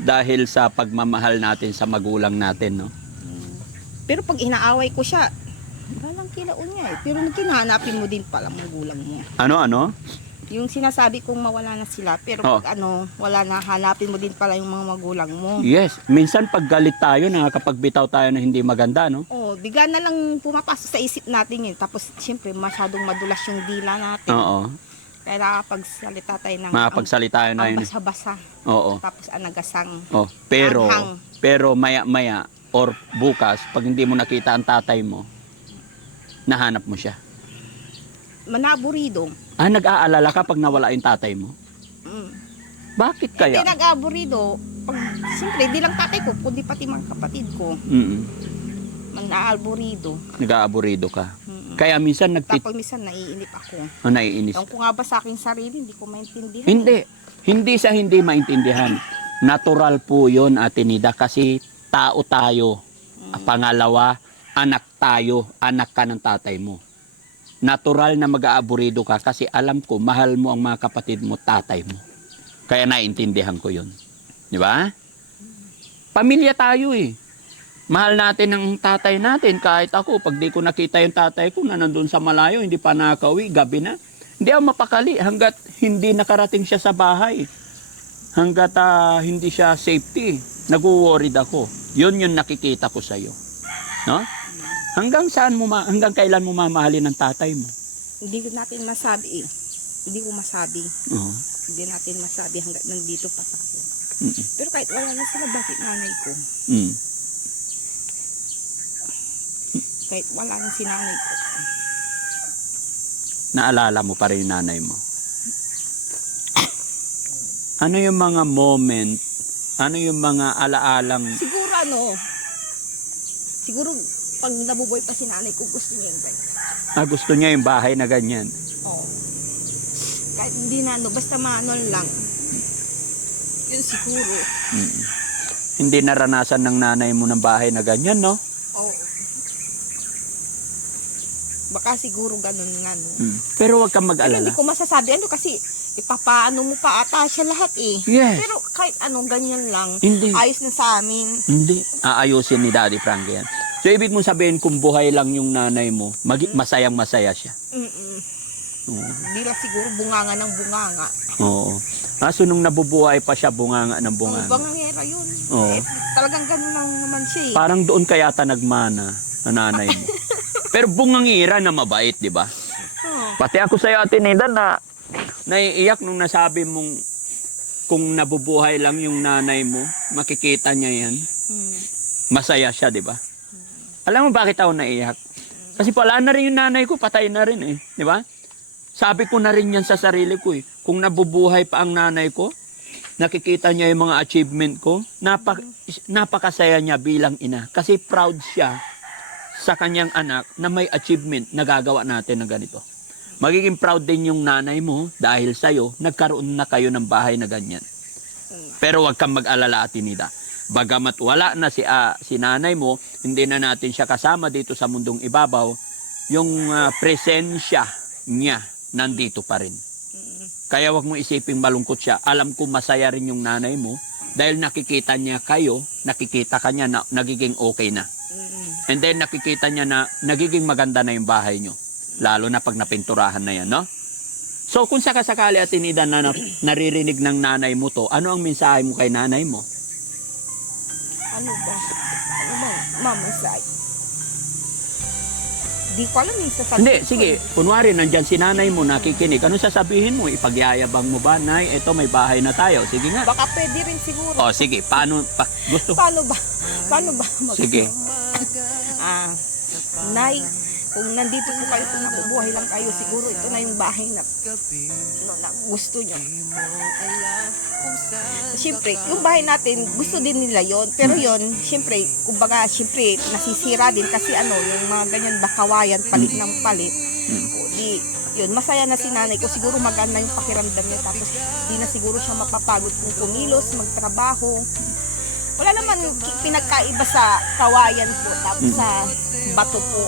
dahil sa pagmamahal natin sa magulang natin, no? Pero pag inaaway ko siya, walang kilaon niya eh. Pero kinahanapin mo din pala magulang mo. Ano? Yung sinasabi kong mawala na sila, pero Oh. pag wala na, hanapin mo din pala yung mga magulang mo. Yes, minsan pag galit tayo, nakakapagbitaw tayo na hindi maganda, no? Oh, bigla na lang pumapasok sa isip natin yun. Tapos, siyempre, masyadong madulas yung dila natin. Oo. Kaya nakapagsalita tayo ng Makapagsalita tayo na ang yun. basa-basa. Oo. Tapos, anagasang. Oh, pero Anghang. maya-maya or bukas, pag hindi mo nakita ang tatay mo, nahanap mo siya. Manaburido. Nag-aalala ka pag nawala yung tatay mo? Mm. Bakit Hindi kaya? nag-aburido. Siyempre, di lang tatay ko, kundi pati mga kapatid ko. Manaburido. Nag-aaburido ka. Mm. Kaya minsan Tapos minsan naiinip ako. naiinis. Ewan ko nga ba sa aking sarili, hindi ko maintindihan. Hindi. Hindi sa hindi maintindihan. Natural po yun, Ate Nida, kasi tao tayo. Pangalawa, anak tayo. Anak ka ng tatay mo. Natural na mag-aaburido ka kasi alam ko, mahal mo ang mga kapatid mo, tatay mo. Kaya naiintindihan ko yun. Di ba? Pamilya tayo eh. Mahal natin ang tatay natin. Kahit ako, pag di ko nakita yung tatay ko na nandun sa malayo, hindi pa nakauwi, gabi na. Hindi ako mapakali hanggat hindi nakarating siya sa bahay. Hanggat hindi siya safety. Nag-worried ako. Yun yung nakikita ko sa'yo. No? Hanggang kailan mo mamahalin ang tatay mo? Hindi ko natin masabi eh. Hindi ko masabi. Oo. Hindi natin masabi hanggat nandito pa ako. Mm-mm. Pero kahit wala na sila, bakit nanay ko? Mm. Kahit wala na si nanay ko. Naalala mo pa rin yung nanay mo? Ano yung mga moment, ano yung mga alaalang, Siguro siguro pag nabubuhay pa si nanay ko, gusto niya yung ganyan. Gusto niya yung bahay na ganyan. Oo. Kahit hindi na ano, basta maano lang. Yun siguro. Mm. Hindi naranasan ng nanay mo ng bahay na ganyan, no? Oo. Baka siguro ganun nga no. Pero wag kang Pero mag-alala. hindi ko masasabi ano kasi ipapaano mo pa ata siya lahat eh. Yes. Pero kahit anong ganyan lang, Hindi. ayos na sa amin. Hindi. Aayusin ni Daddy Frankie yan. So, ibig mong sabihin, kung buhay lang yung nanay mo, masayang masaya siya. Oo. Hindi lang siguro bunganga ng bunganga. Oo. Kaso nung nabubuhay pa siya, bunganga ng Ang bunganga. bangangera yun. Oo. Eh, talagang ganun lang naman siya eh. Parang doon kayata nagmana ang nanay mo. Pero bungangira na mabait, di ba? Oo. Pati ako sa'yo, Ate Nida, na naiiyak nung nasabi mong kung nabubuhay lang yung nanay mo, makikita niya yan. Masaya siya, di ba? Alam mo bakit ako naiiyak? Kasi wala na rin yung nanay ko, patay na rin eh. Di ba? Sabi ko na rin yan sa sarili ko eh. Kung nabubuhay pa ang nanay ko, nakikita niya yung mga achievement ko, napakasaya niya bilang ina. Kasi proud siya sa kanyang anak na may achievement na gagawa natin na ganito. Magiging proud din yung nanay mo dahil sa'yo, nagkaroon na kayo ng bahay na ganyan. Pero wag kang mag-alala, Ate Nida. Bagamat wala na si nanay mo, hindi na natin siya kasama dito sa mundong ibabaw, yung presensya niya nandito pa rin. Kaya wag mo isiping malungkot siya. Alam ko masaya rin yung nanay mo dahil nakikita niya kayo, nakikita ka niya na nagiging okay na. And then nakikita niya na nagiging maganda na yung bahay niyo. Lalo na pag napinturahan na yan, no? So kung sakasakali, Ate Nida, na naririnig ng nanay mo to, ano ang mensahe mo kay nanay mo? Ano ba? Ano ba? Mama say. Di ko alam yung sasabihin. Hindi, sige. Kunwari, nandyan si nanay mo, nakikinig. Ano sasabihin mo? Ipagyayabang mo ba? Nay, eto, may bahay na tayo. Sige nga. Baka pwede rin siguro. O, sige. Paano? Gusto? Paano ba? Paano ba? Sige. Nay, kung nandito po kayo, kung nabubuhay lang kayo, siguro ito na yung bahay na, na gusto nyo. Siyempre, yung bahay natin, gusto din nila yon. Pero yon, siyempre, kumbaga, siyempre, nasisira din kasi yung mga ganyan bakawayan, palit ng palit. O, di, yun, masaya na si nanay ko. Siguro maganda yung pakiramdam niya. Tapos, di na siguro siya mapapagod kung kumilos, magtrabaho. Wala naman pinagkaiba sa kawayan po, tapos sa bato po.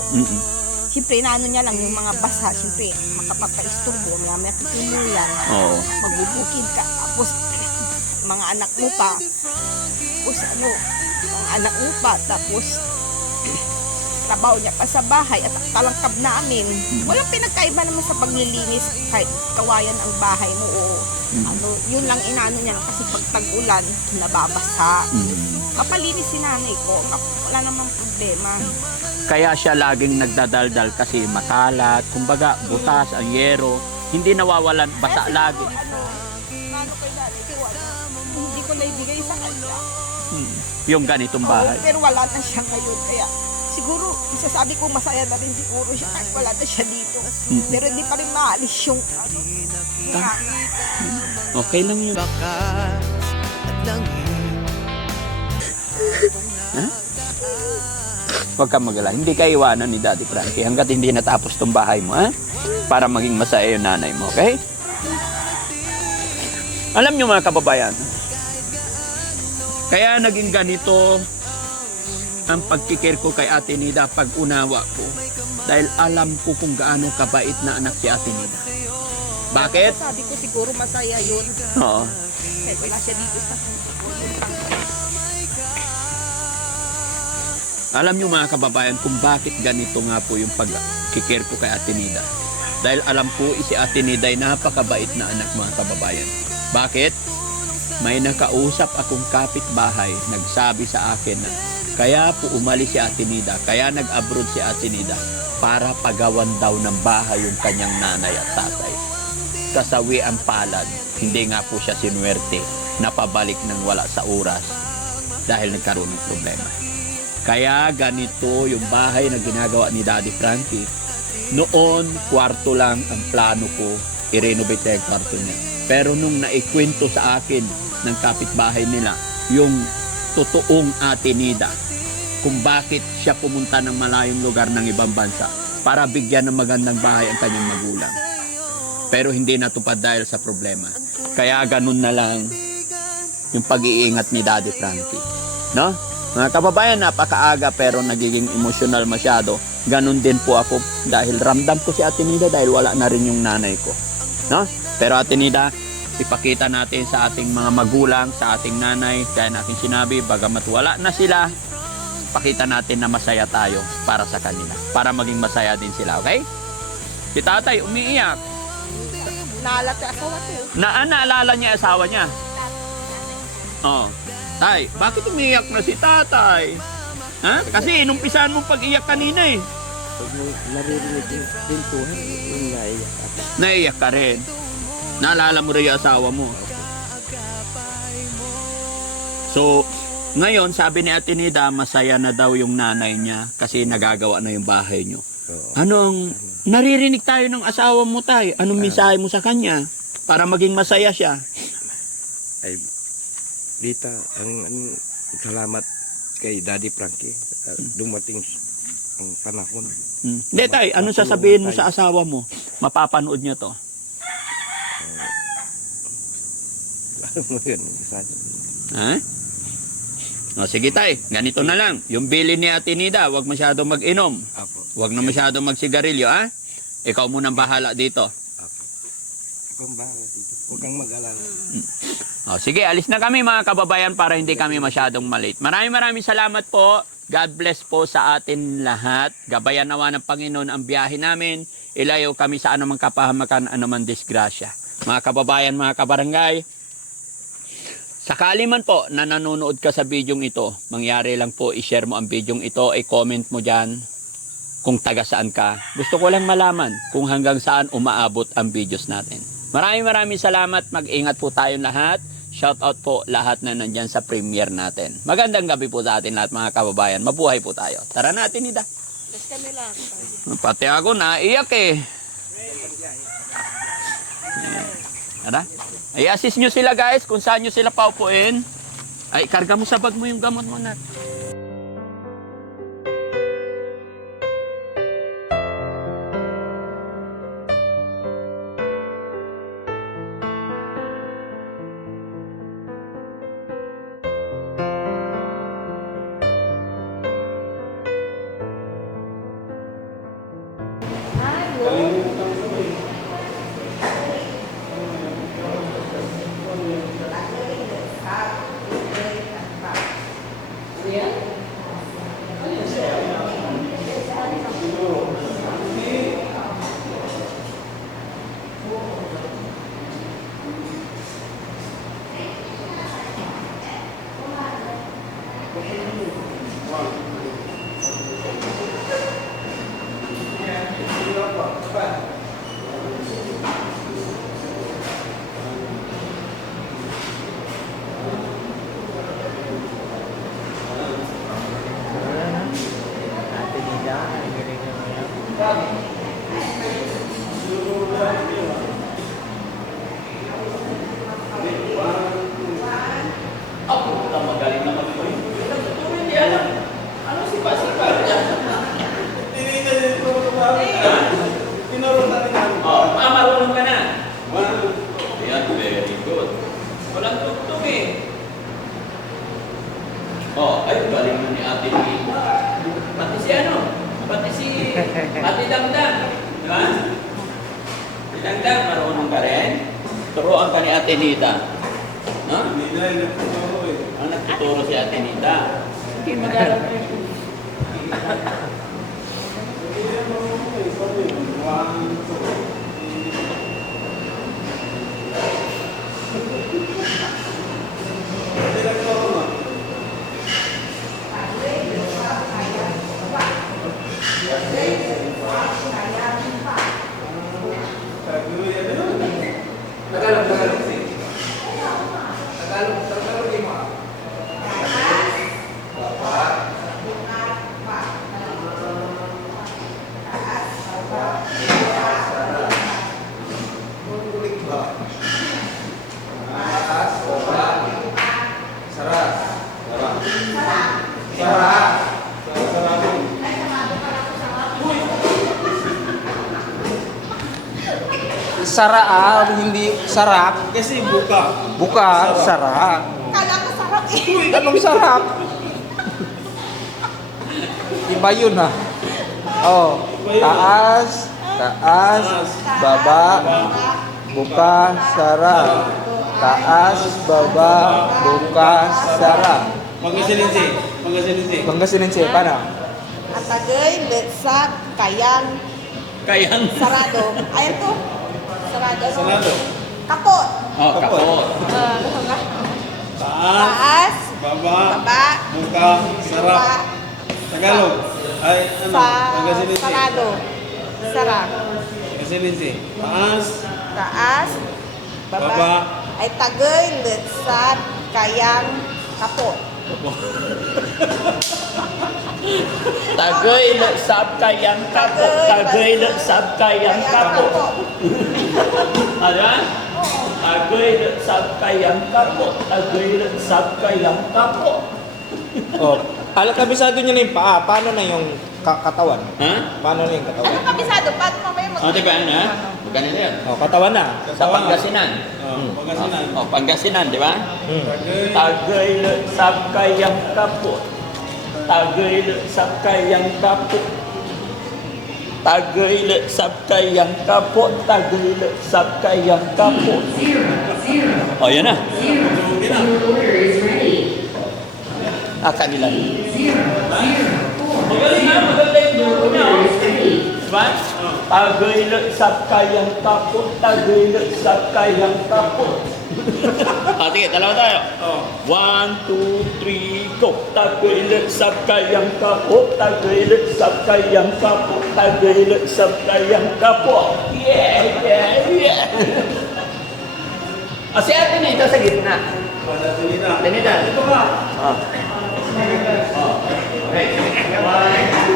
Siyempre, naano niya lang yung mga basa. Siyempre, makapagka-isturbo, may kikimulan, Oo. magbubukid ka. Tapos, mga anak mo pa. Tapos, mga anak mo pa. Tapos, trabaho niya pa sa bahay at talangkab namin. Walang pinagkaiba naman sa paglilinis kahit kawayan ang bahay mo o yun lang inaano niya kasi pag tag-ulan, nababasa. Kapalinis si nanay ko, wala namang problema. Kaya siya laging nagdadaldal kasi makalat, kumbaga butas, ang yero, hindi nawawalan, basa Kaya lagi. siguro, ano kay nanay ko, hindi ko naibigay sa kanya. Yung ganitong bahay. Oo, pero wala na siya ngayon, kaya siguro, isasabi ko masaya na rin siguro siya kahit wala na siya dito. Pero hindi pa rin maalis yung Okay lang yun. Ha? Huwag kang mag-alala. Hindi ka iwanan ni Daddy Frankie hanggat hindi natapos tong bahay mo, ha? Para maging masaya yung nanay mo, okay? Alam nyo mga kababayan, kaya naging ganito ang pagkikir ko kay Ate Nida pag unawa ko. Dahil alam ko kung gaano kabait na anak si Ate Nida. Bakit? sabi ko siguro masaya yun. Oo. Kahit wala siya dito sa Alam nyo mga kababayan kung bakit ganito nga po yung pagkikir ko kay Ate Nida. Dahil alam po si Ate Nida ay napakabait na anak mga kababayan. Bakit? May nakausap akong kapitbahay nagsabi sa akin na kaya po umalis si Ate Nida, kaya nag-abroad si Ate Nida para pagawan daw ng bahay yung kanyang nanay at tatay. Kasawi ang palad, hindi nga po siya sinuwerte na pabalik ng wala sa oras dahil nagkaroon ng problema. Kaya ganito yung bahay na ginagawa ni Daddy Frankie. Noon, kwarto lang ang plano ko, i-renovate yung kwarto niya. Pero nung naikwento sa akin ng kapitbahay nila, yung totoong Ate Nida, kung bakit siya pumunta ng malayong lugar ng ibang bansa, para bigyan ng magandang bahay ang kanyang magulang. Pero hindi natupad dahil sa problema. Kaya ganun na lang yung pag-iingat ni Daddy Frankie. No? Mga kababayan, napakaaga pero nagiging emosyonal masyado. Ganun din po ako dahil ramdam ko si Ate Nida dahil wala na rin yung nanay ko. No? Pero Ate Nida, ipakita natin sa ating mga magulang, sa ating nanay, kaya natin sinabi, bagamat wala na sila, pakita natin na masaya tayo para sa kanila. Para maging masaya din sila, okay? Si tatay umiiyak. Naalat yung asawa ko. Naalala niya asawa niya. Oh. Tay, bakit umiiyak na si tatay? Ha? Kasi inumpisahan mo pag-iyak kanina eh. Pag naririnig yung pintuhan, yung naiyak ako. Naiyak ka rin. Naalala mo rin yung asawa mo. So, ngayon, sabi ni Ate Nida, masaya na daw yung nanay niya kasi nagagawa na yung bahay niyo. Oo. Anong naririnig tayo ng asawa mo, tay? Anong mensahe mo sa kanya para maging masaya siya? Ay, Dita, ang salamat kay Daddy Frankie. Dumating ang panahon. Hindi, tay, anong sasabihin mo sa asawa mo? Mapapanood niya to. Alam mo yun, sana. Ha? O, sige tay, ganito na lang. Yung bili ni Ate Nida, huwag masyado mag-inom. Apo. Huwag na masyado magsigarilyo, ha? Ikaw munang bahala dito. Apo. Ikaw ang bahala dito. Huwag kang mag-alala. O, sige, alis na kami mga kababayan para hindi kami masyadong malate. Maraming salamat po. God bless po sa atin lahat. Gabayan nawa ng Panginoon ang biyahe namin. Ilayo kami sa anumang kapahamakan, anumang disgrasya. Mga kababayan, mga kabarangay, sakali man po na nanonood ka sa bidyong ito, mangyari lang po, i-share mo ang bidyong ito, i-comment mo dyan kung taga saan ka. Gusto ko lang malaman kung hanggang saan umaabot ang videos natin. Maraming salamat. Mag-ingat po tayong lahat. Shout out po lahat na nandyan sa premiere natin. Magandang gabi po sa atin lahat mga kababayan. Mabuhay po tayo. Tara natin, Nida. Tapos kami lang. Pati ako naiyak eh. Tara. I-assist nyo sila guys kung saan nyo sila paupuin. Ay, karga mo sa bag mo yung gamot mo na. Magaling naman ito. Hindi alam. Ano si Pasipa? Marunong ka na. Ayan, very good. Walang tugtog eh. Ay, galing na ni Ate Nida. Pati si ano? Pati si Ate Dangdang. Diba? Si Dangdang, marunong ka rin. Turuan ka ni Ate Nida. No? Ang nagtuturo si Ate Nida. Sige, mag-aral ka. Sara, hindi sarap. Kasi buka. Buka, sarap. Kala ko sarap eh. Anong sarap? Iba yun ha. Oh, taas, baba, buka, sarap. Taas, baba, buka, sarap. Pangasininsi. Pangasinense, paano? Atagay, letsak, kayang, Kayang. sarado. Ayan to. Sarado. Sarado. Kapot. Oh, kapot. Ano nga? Taas, Taas, baba, baba, buka, sarap. buka, Tagalog. Ay, ano? Pangasininsi. sarado. Sarap. Pangasininsi. Taas, Taas, baba, baba. ay tagay, letsak, kayang, kapot. Tagay na sab kayang kapot. Tagay na sab kayang kapot. Ano yan? Tagay na sab kayang kapot. Tagay na sab kayang kapot. Oh, kabisado niyo na yung paa. Paano na yung katawan? Ha? Paano na yung katawan? Ano kabisado? Paano mamaya mag- O, diba ano? Ganito yan. Oh, katawan na. Sa Pangasinan. Pangasinan. O, Pangasinan, di ba? Hmm. Tagay na sab kayang kapot. Tagay na sab kayang kapot. Tagay na sab kayang kapot. Tagay na sab kayang kapot. O, yan na. Kanila. Magaling na, magaling duro niya. Diba? Tagay na sab kayang kapot. Tagay na sab kayang kapot. Sige, dalawa tayo. 1, 2, 3, go. Tagay na sab kayang kapot. Tagay na sab kayang kapot. Tagay na sab kayang kapot. Yeah, yeah, yeah. Si ate na ito sa gitna. Tinita. Dito ka. Okay. 1,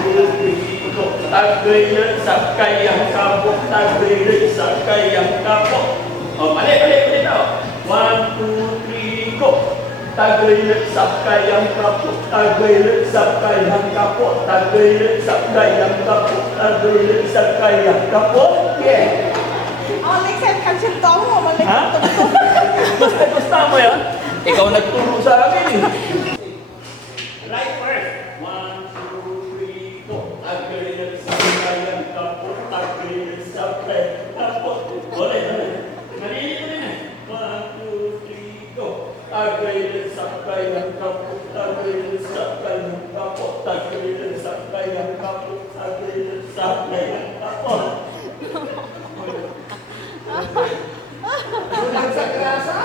2, 3, go. Tagay na sab kayang kapot. Tagay na sab kayang kapot. Balik ito. 1, 2, 3, go. Tagay na sab kayang kapot. Tagay na sab kayang kapot. Tagay na sab kayang kapot. Tagay na sab kayang kapot. Yeah. Oh, next time, kansin to mo. Malik Ha? Gusto mo yan? Ikaw nagturo sa akin eh. Right first. 1, 2, 3, go. Tagay na sab kayang kapot. Tagay na sab kayang kapot. Ulit. Nalilito na. 1, 2, 3, go. Tagay na sab kayang kapot. Tagay na sab kayang kapot. Tagay na sab kayang kapot. Tagay na sab kayang kapot. Kulang sa grasa.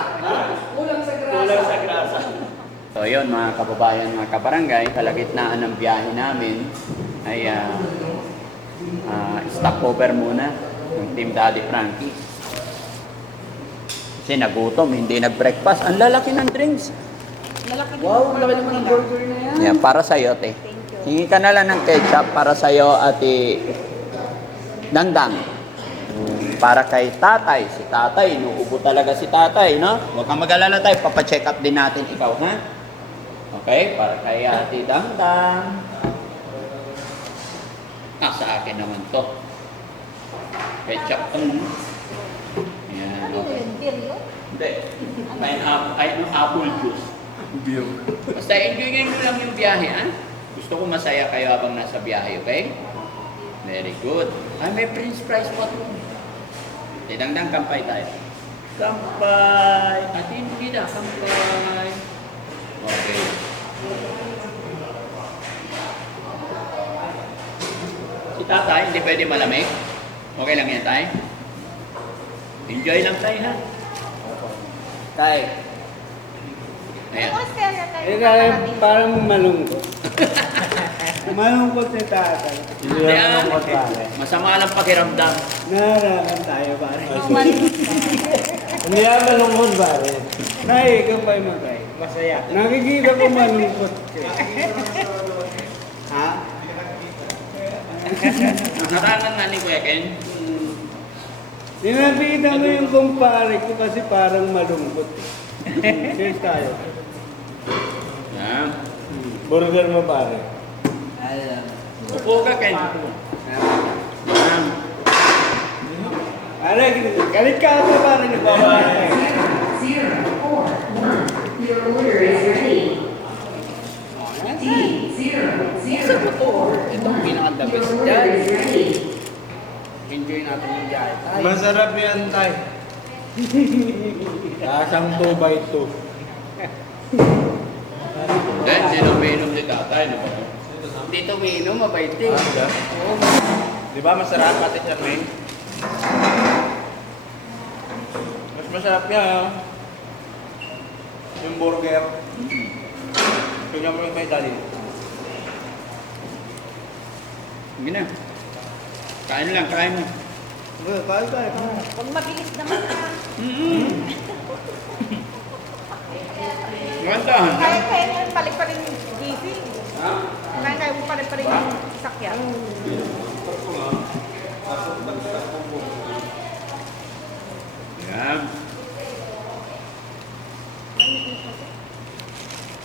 So yun mga kababayan, mga kabarangay, kalagitnaan ng biyahe namin ay stopover muna ng Team Daddy Frankie. Kasi nagutom, hindi nag-breakfast. Ang lalaki ng drinks. Wow, ang laki naman ng burger na yan. Yan, para sa'yo, te. Hingi ka na lang ng ketchup para sa'yo, ate Dangdang. Para kay tatay. Si tatay, inuubo talaga si tatay, no? Huwag kang mag-alala tayo, papacheck up din natin ikaw, ha? Okay, para kay ate Dangdang. Sa akin naman to. Ketchup to. Yan, okay. Hindi. Apple juice. Basta enjoy nyo lang yung biyahe, ha? Gusto ko masaya kayo habang nasa biyahe, okay? Very good. Ay, may Prince Price pa to. Dangdang, kampay tayo. Kampay! Atin, Gida, kampay! Okay. Si tatay, hindi pwede malamig? Okay lang yan, tay? Enjoy lang tayo, ha? Tay. Ayan. Parang malungkot. Malungkot si tatay. Hindi, masama lang pakiramdam. Nararamdaman tayo, pare. Hindi ako malungkot, pare. Nay, ikaw pa yung matay. Masaya. Nakikita ko malungkot. Ha? Nakarangan nga ni Kuya Ken. Ninapita mo yung kumpare ko kasi parang malungkot. Cheers tayo. Yan. Burger mo, pare. Upo ka, Ken. Yan. Ano, galit ka pa ba rin yung babae? Your order is ready. Ito ang pinaka-the Your best order dyan. is ready. Enjoy natin yung biyahe tayo. Masarap yan, tay. Lasang 2x2. Dahil sino umiinom ni tatay, no? Dito umiinom, mabait eh. Di ba masarap pati Charmaine? Mas masarap yan, ah. Yung burger. Tingnan mo yung kay Daddy. Sige na. Kain lang, kain na. Kaya. Huwag mabilis naman na. Gantahan. Kaya niya balik pa rin yung gising. Kaya mo pa rin yung sakyan. Yan.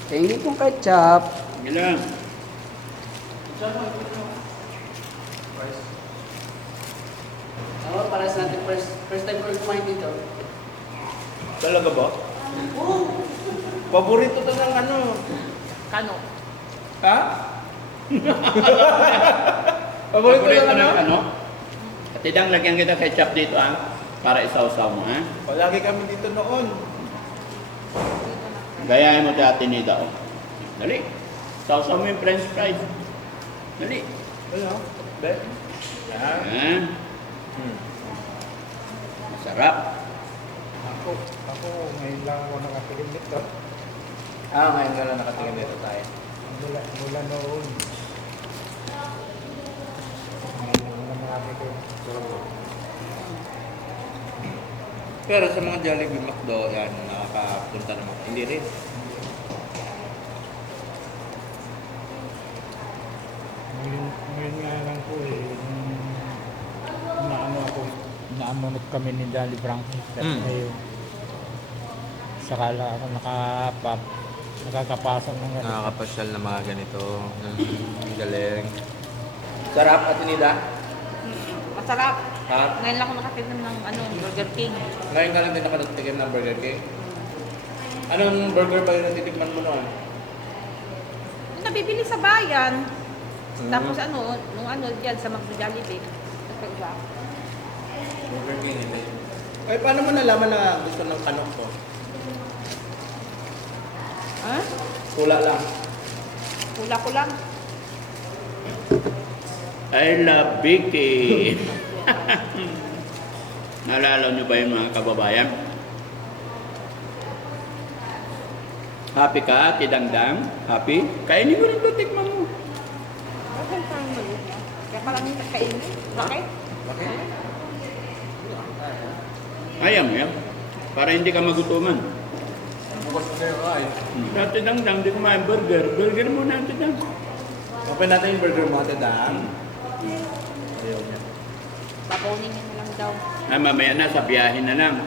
Tingin kong ketchup. Sige lang. Oo, para sa natin first time ko rin kumain dito. Talaga ba? Paborito to ng ano? Kano? Ha? Paborito Paborito ng ano? ng ano? At idang lagyan kita ketchup dito, ah. Para isaw-saw mo, ha? Palagi kami dito noon. Gayahin mo dati ni Dao. Dali. Sausaw mo yung french fries. Dali. Ano? Be? Yan. Yan. Masarap. Ako, ngayon lang ako nakapiling nito. Ngayon ka lang nakatingin dito tayo. Mula noon. Ngayon lang nakapiling. Pero sa mga Jollibee McDo, yan, nakakapunta naman. Hindi rin. Ngayon nga lang po eh. Naamunot kami ni Jolly Frankie. Ngayon. Sakala ako nakakapasok ng ganito. Nakakapasyal na mga ganito. Ang galing. Sarap at Nida. Masarap. Ha? Ngayon lang ako nakatikim ng Burger King. Ngayon ka lang din nakatikim ng Burger King. Anong burger ba yung natitikman mo noon? Yung nabibili sa bayan. Tapos dyan sa Magdo Jollibee. Iba. Burger King, hindi. Ay, paano mo nalaman na gusto ng kanok ko? Ha? Tula lang. Hula ko lang. I love Vicky. Naalala niyo ba yung mga kababayan? Happy ka, Tidangdang? Happy? Kainin mo rin ba? Tikman mo. Okay, parang maliit na. Kaya parang yung kainin. Bakit? Ayaw mo yan. Para hindi ka magutuman. Bukas na kayo ay. Dati Dangdang, di kumain burger. Burger mo na, Tidang. Open natin yung burger mo, Ate Dang. Ayaw niya. Babonin niya na lang daw. Mamaya na, sa biyahe na lang.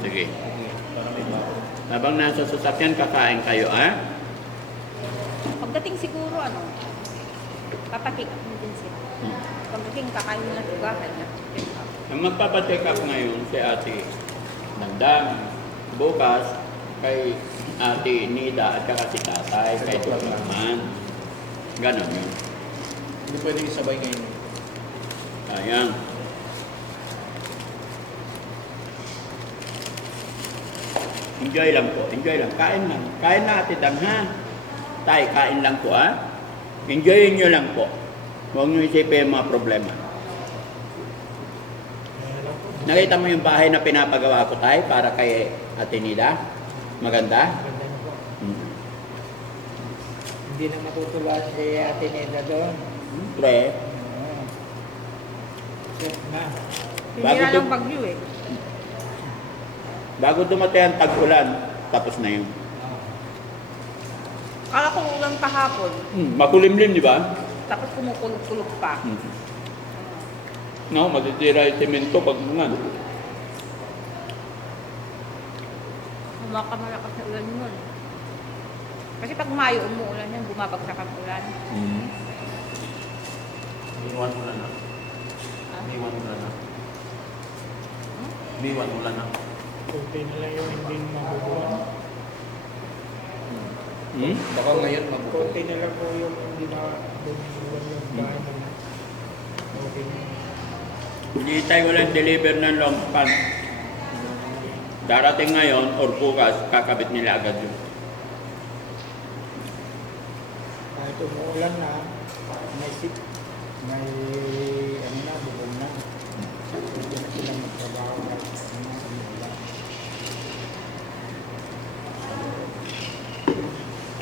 Sige. Para may bago. Habang nasa sasakyan, kakain kayo, ah? Pagdating siguro, papakick up mo din sila. Pagdating, kakain mo na tugahan na chicken up. Ang magpapacheck up ngayon si Ate Dangdang. Bukas, kay Ate Nida at saka si Tatay, kay Dr. Naman. Ganon yun. Hindi pwede isabay ngayon. Sayang. Enjoy lang po, enjoy lang. Kain lang. Kain na, Ate Dang, ha? Tay, kain lang po, ha? Enjoyin nyo lang po. Huwag nyo isipin yung mga problema. Nakita mo yung bahay na pinapagawa ko, Tay, para kay Ate Nida? Maganda? Hindi na matutula si Ate Neda doon. Pre, Na. Pinira Bago ng bagyo eh. bago dumating ang tag-ulan, tapos na yun. Kala ko ulan kahapon. Makulimlim, di ba? Tapos kumukulog-kulog pa. No, matitira yung semento pag ulan. Kumakamalakas na ulan yun. Kasi pag Mayo umuulan yan, bumabagsak ang ulan. Iwan mo na na. Iwan mo na na. B1, wala na. Kunti na lang yung hindi mabubuan. Baka ngayon mabubuo. Kunti na lang po yung hindi na bubuan yung bahay na. Okay na. Hindi tayo walang deliver ng long span. Darating ngayon or bukas, kakabit nila agad yun. Kahit umuulan na, may ano na, bubong na. Hindi na sila magtrabaho kahit ano na umuulan.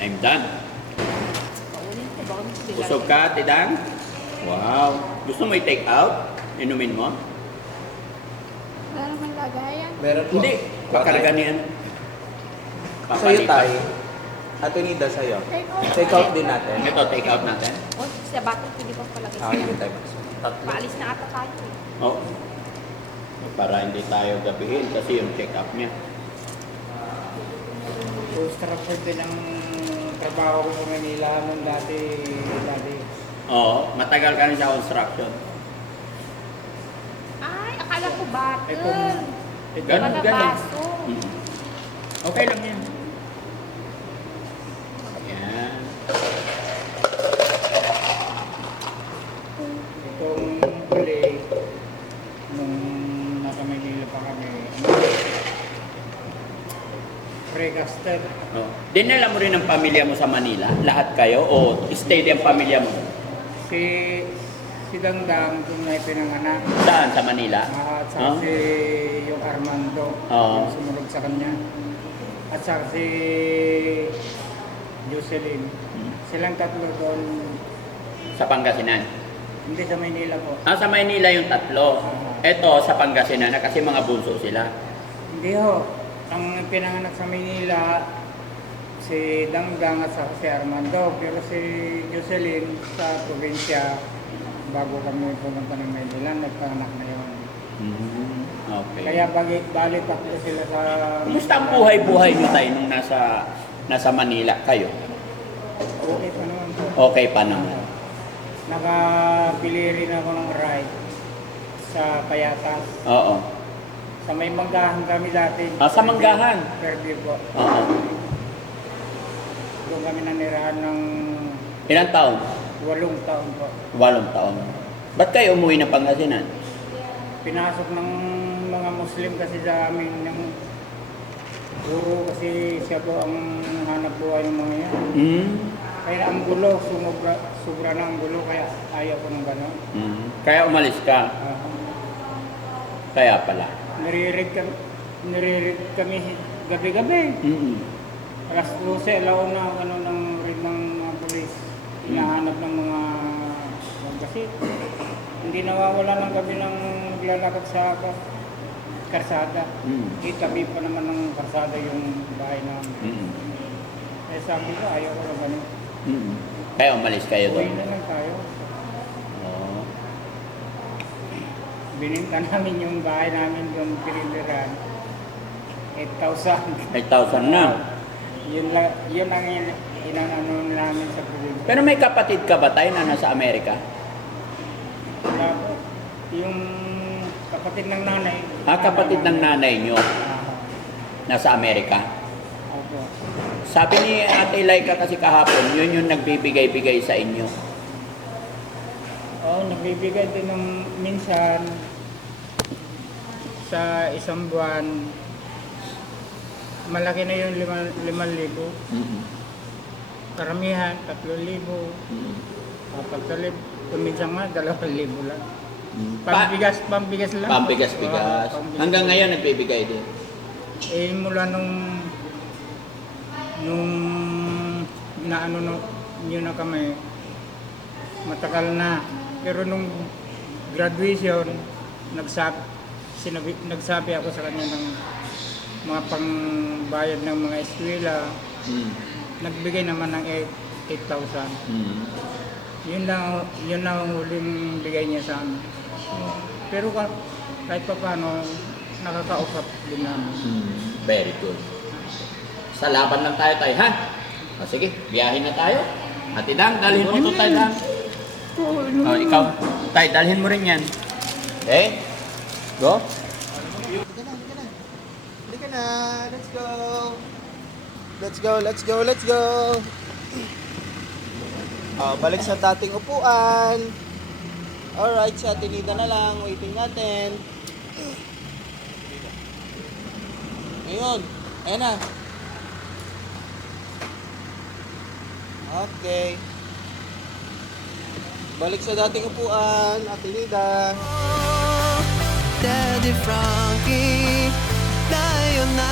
I'm done. Paunin ko, baka gusto nila. Busog ka, Tidang? Wow. Gusto mo i-take out? Inumin mo? Wala naman lagayan. Meron po. Hindi. Pakarganian. Sa'yo tayo. Ate Nida, sa'yo. Take out din natin. Ito, take out natin. O, sa bakit pwede pa palagay Ah, hindi tayo. Paalis na ata tayo eh. Oo. Para hindi tayo gabihin kasi yung check-up niya. Construction din ang trabaho ko sa Manila nung dati. Oo. Matagal ka rin sa construction. Ay, akala ko bottle. Ganun, Wala ganun. baso. Okay lang yan. Yan. Itong huli, nung nasa Manila pa kami, pre-caster. Oh. Dinala mo rin ang pamilya mo sa Manila? Lahat kayo? O stay din ang pamilya mo? Si Dangdang, kung na pinanganak, Saan? Sa Manila? at Huh? saka si yung Armando, Oo. yung sumunod sa kanya. At saka si Jocelyn. Silang tatlo doon, Sa Pangasinan? hindi sa Manila po. Sa Maynila yung tatlo. Ito sa Pangasinan na kasi mga bunso sila. Hindi ho. Ang pinanganak sa Manila, si Dangdang at saka si Armando. Pero si Jocelyn sa probinsya, bago kami pumunta ng Manila, nagpanganak na yun. Okay. Kaya balik pa po sila sa... Kumusta ang buhay-buhay nyo tayo nung nasa Manila kayo? Okay pa naman po. Okay pa naman. Nakabili rin ako ng ride sa Payatas. Oo. Sa may manggahan kami dati. Sa Manggahan? Fairview po. Oo. Doon kami nanirahan ng Ilang taon? 8 taon po. 8 taon. Ba't kayo umuwi ng Pangasinan? Pinasok ng mga Muslim kasi sa amin ng guro kasi siya po ang hanap buhay ng mga yan. Kaya ang gulo, sobra na ang gulo kaya ayaw ko ng gano'n. Kaya umalis ka? Kaya pala. Naririg kami gabi-gabi. Alas 12, alauna ano ng rin ng mga polis. Hinahanap ng mga kasi hindi nawawala ng gabi ng naglalakad sa karsada. Itabi pa naman ng karsada yung bahay namin. Eh sabi ko, ayaw ko na ganun. Kaya umalis kayo Uwi doon? na lang tayo. Oo. Bininta namin yung bahay namin yung piniliran. 8,000. 8,000 na. Yun ang inanano namin sa probinsya. Pero may kapatid ka ba tayo na nasa Amerika? Tapos, yung kapatid ng nanay. Kapatid ng nanay nyo nasa Amerika. Opo. Sabi ni Ate Laika kasi kahapon, yun yung nagbibigay-bigay sa inyo. Oo, nagbibigay din ng minsan sa isang buwan. Malaki na yung 5,000. Karamihan, 3,000. 4,000. Kuminsan nga, 2,000 lang. Pambigas lang. Pambigas-bigas. Hanggang ngayon nagbibigay din. Eh, mula nung naano nyo na kami, matagal na. Pero nung graduation, nagsabi ako sa kanya ng mga pangbayad ng mga eskwela. Nagbigay naman ng 8,000. Yun lang ang huling bigay niya sa amin. Pero kahit pa paano, nakakausap din namin. Very good. Sa laban lang tayo, ha? O sige, biyahin na tayo. Ate Dang, dalhin mo ito, Tay Dang. O, ikaw, Tay, dalhin mo rin yan. Okay? Go? na. Let's go. Let's go, let's go, let's go. Balik sa dating upuan. Alright, si Ate Nida na lang. Waiting natin. Ayun. Ayan na. Okay. Balik sa dating upuan, Ate Nida. Daddy Frankie, tayo na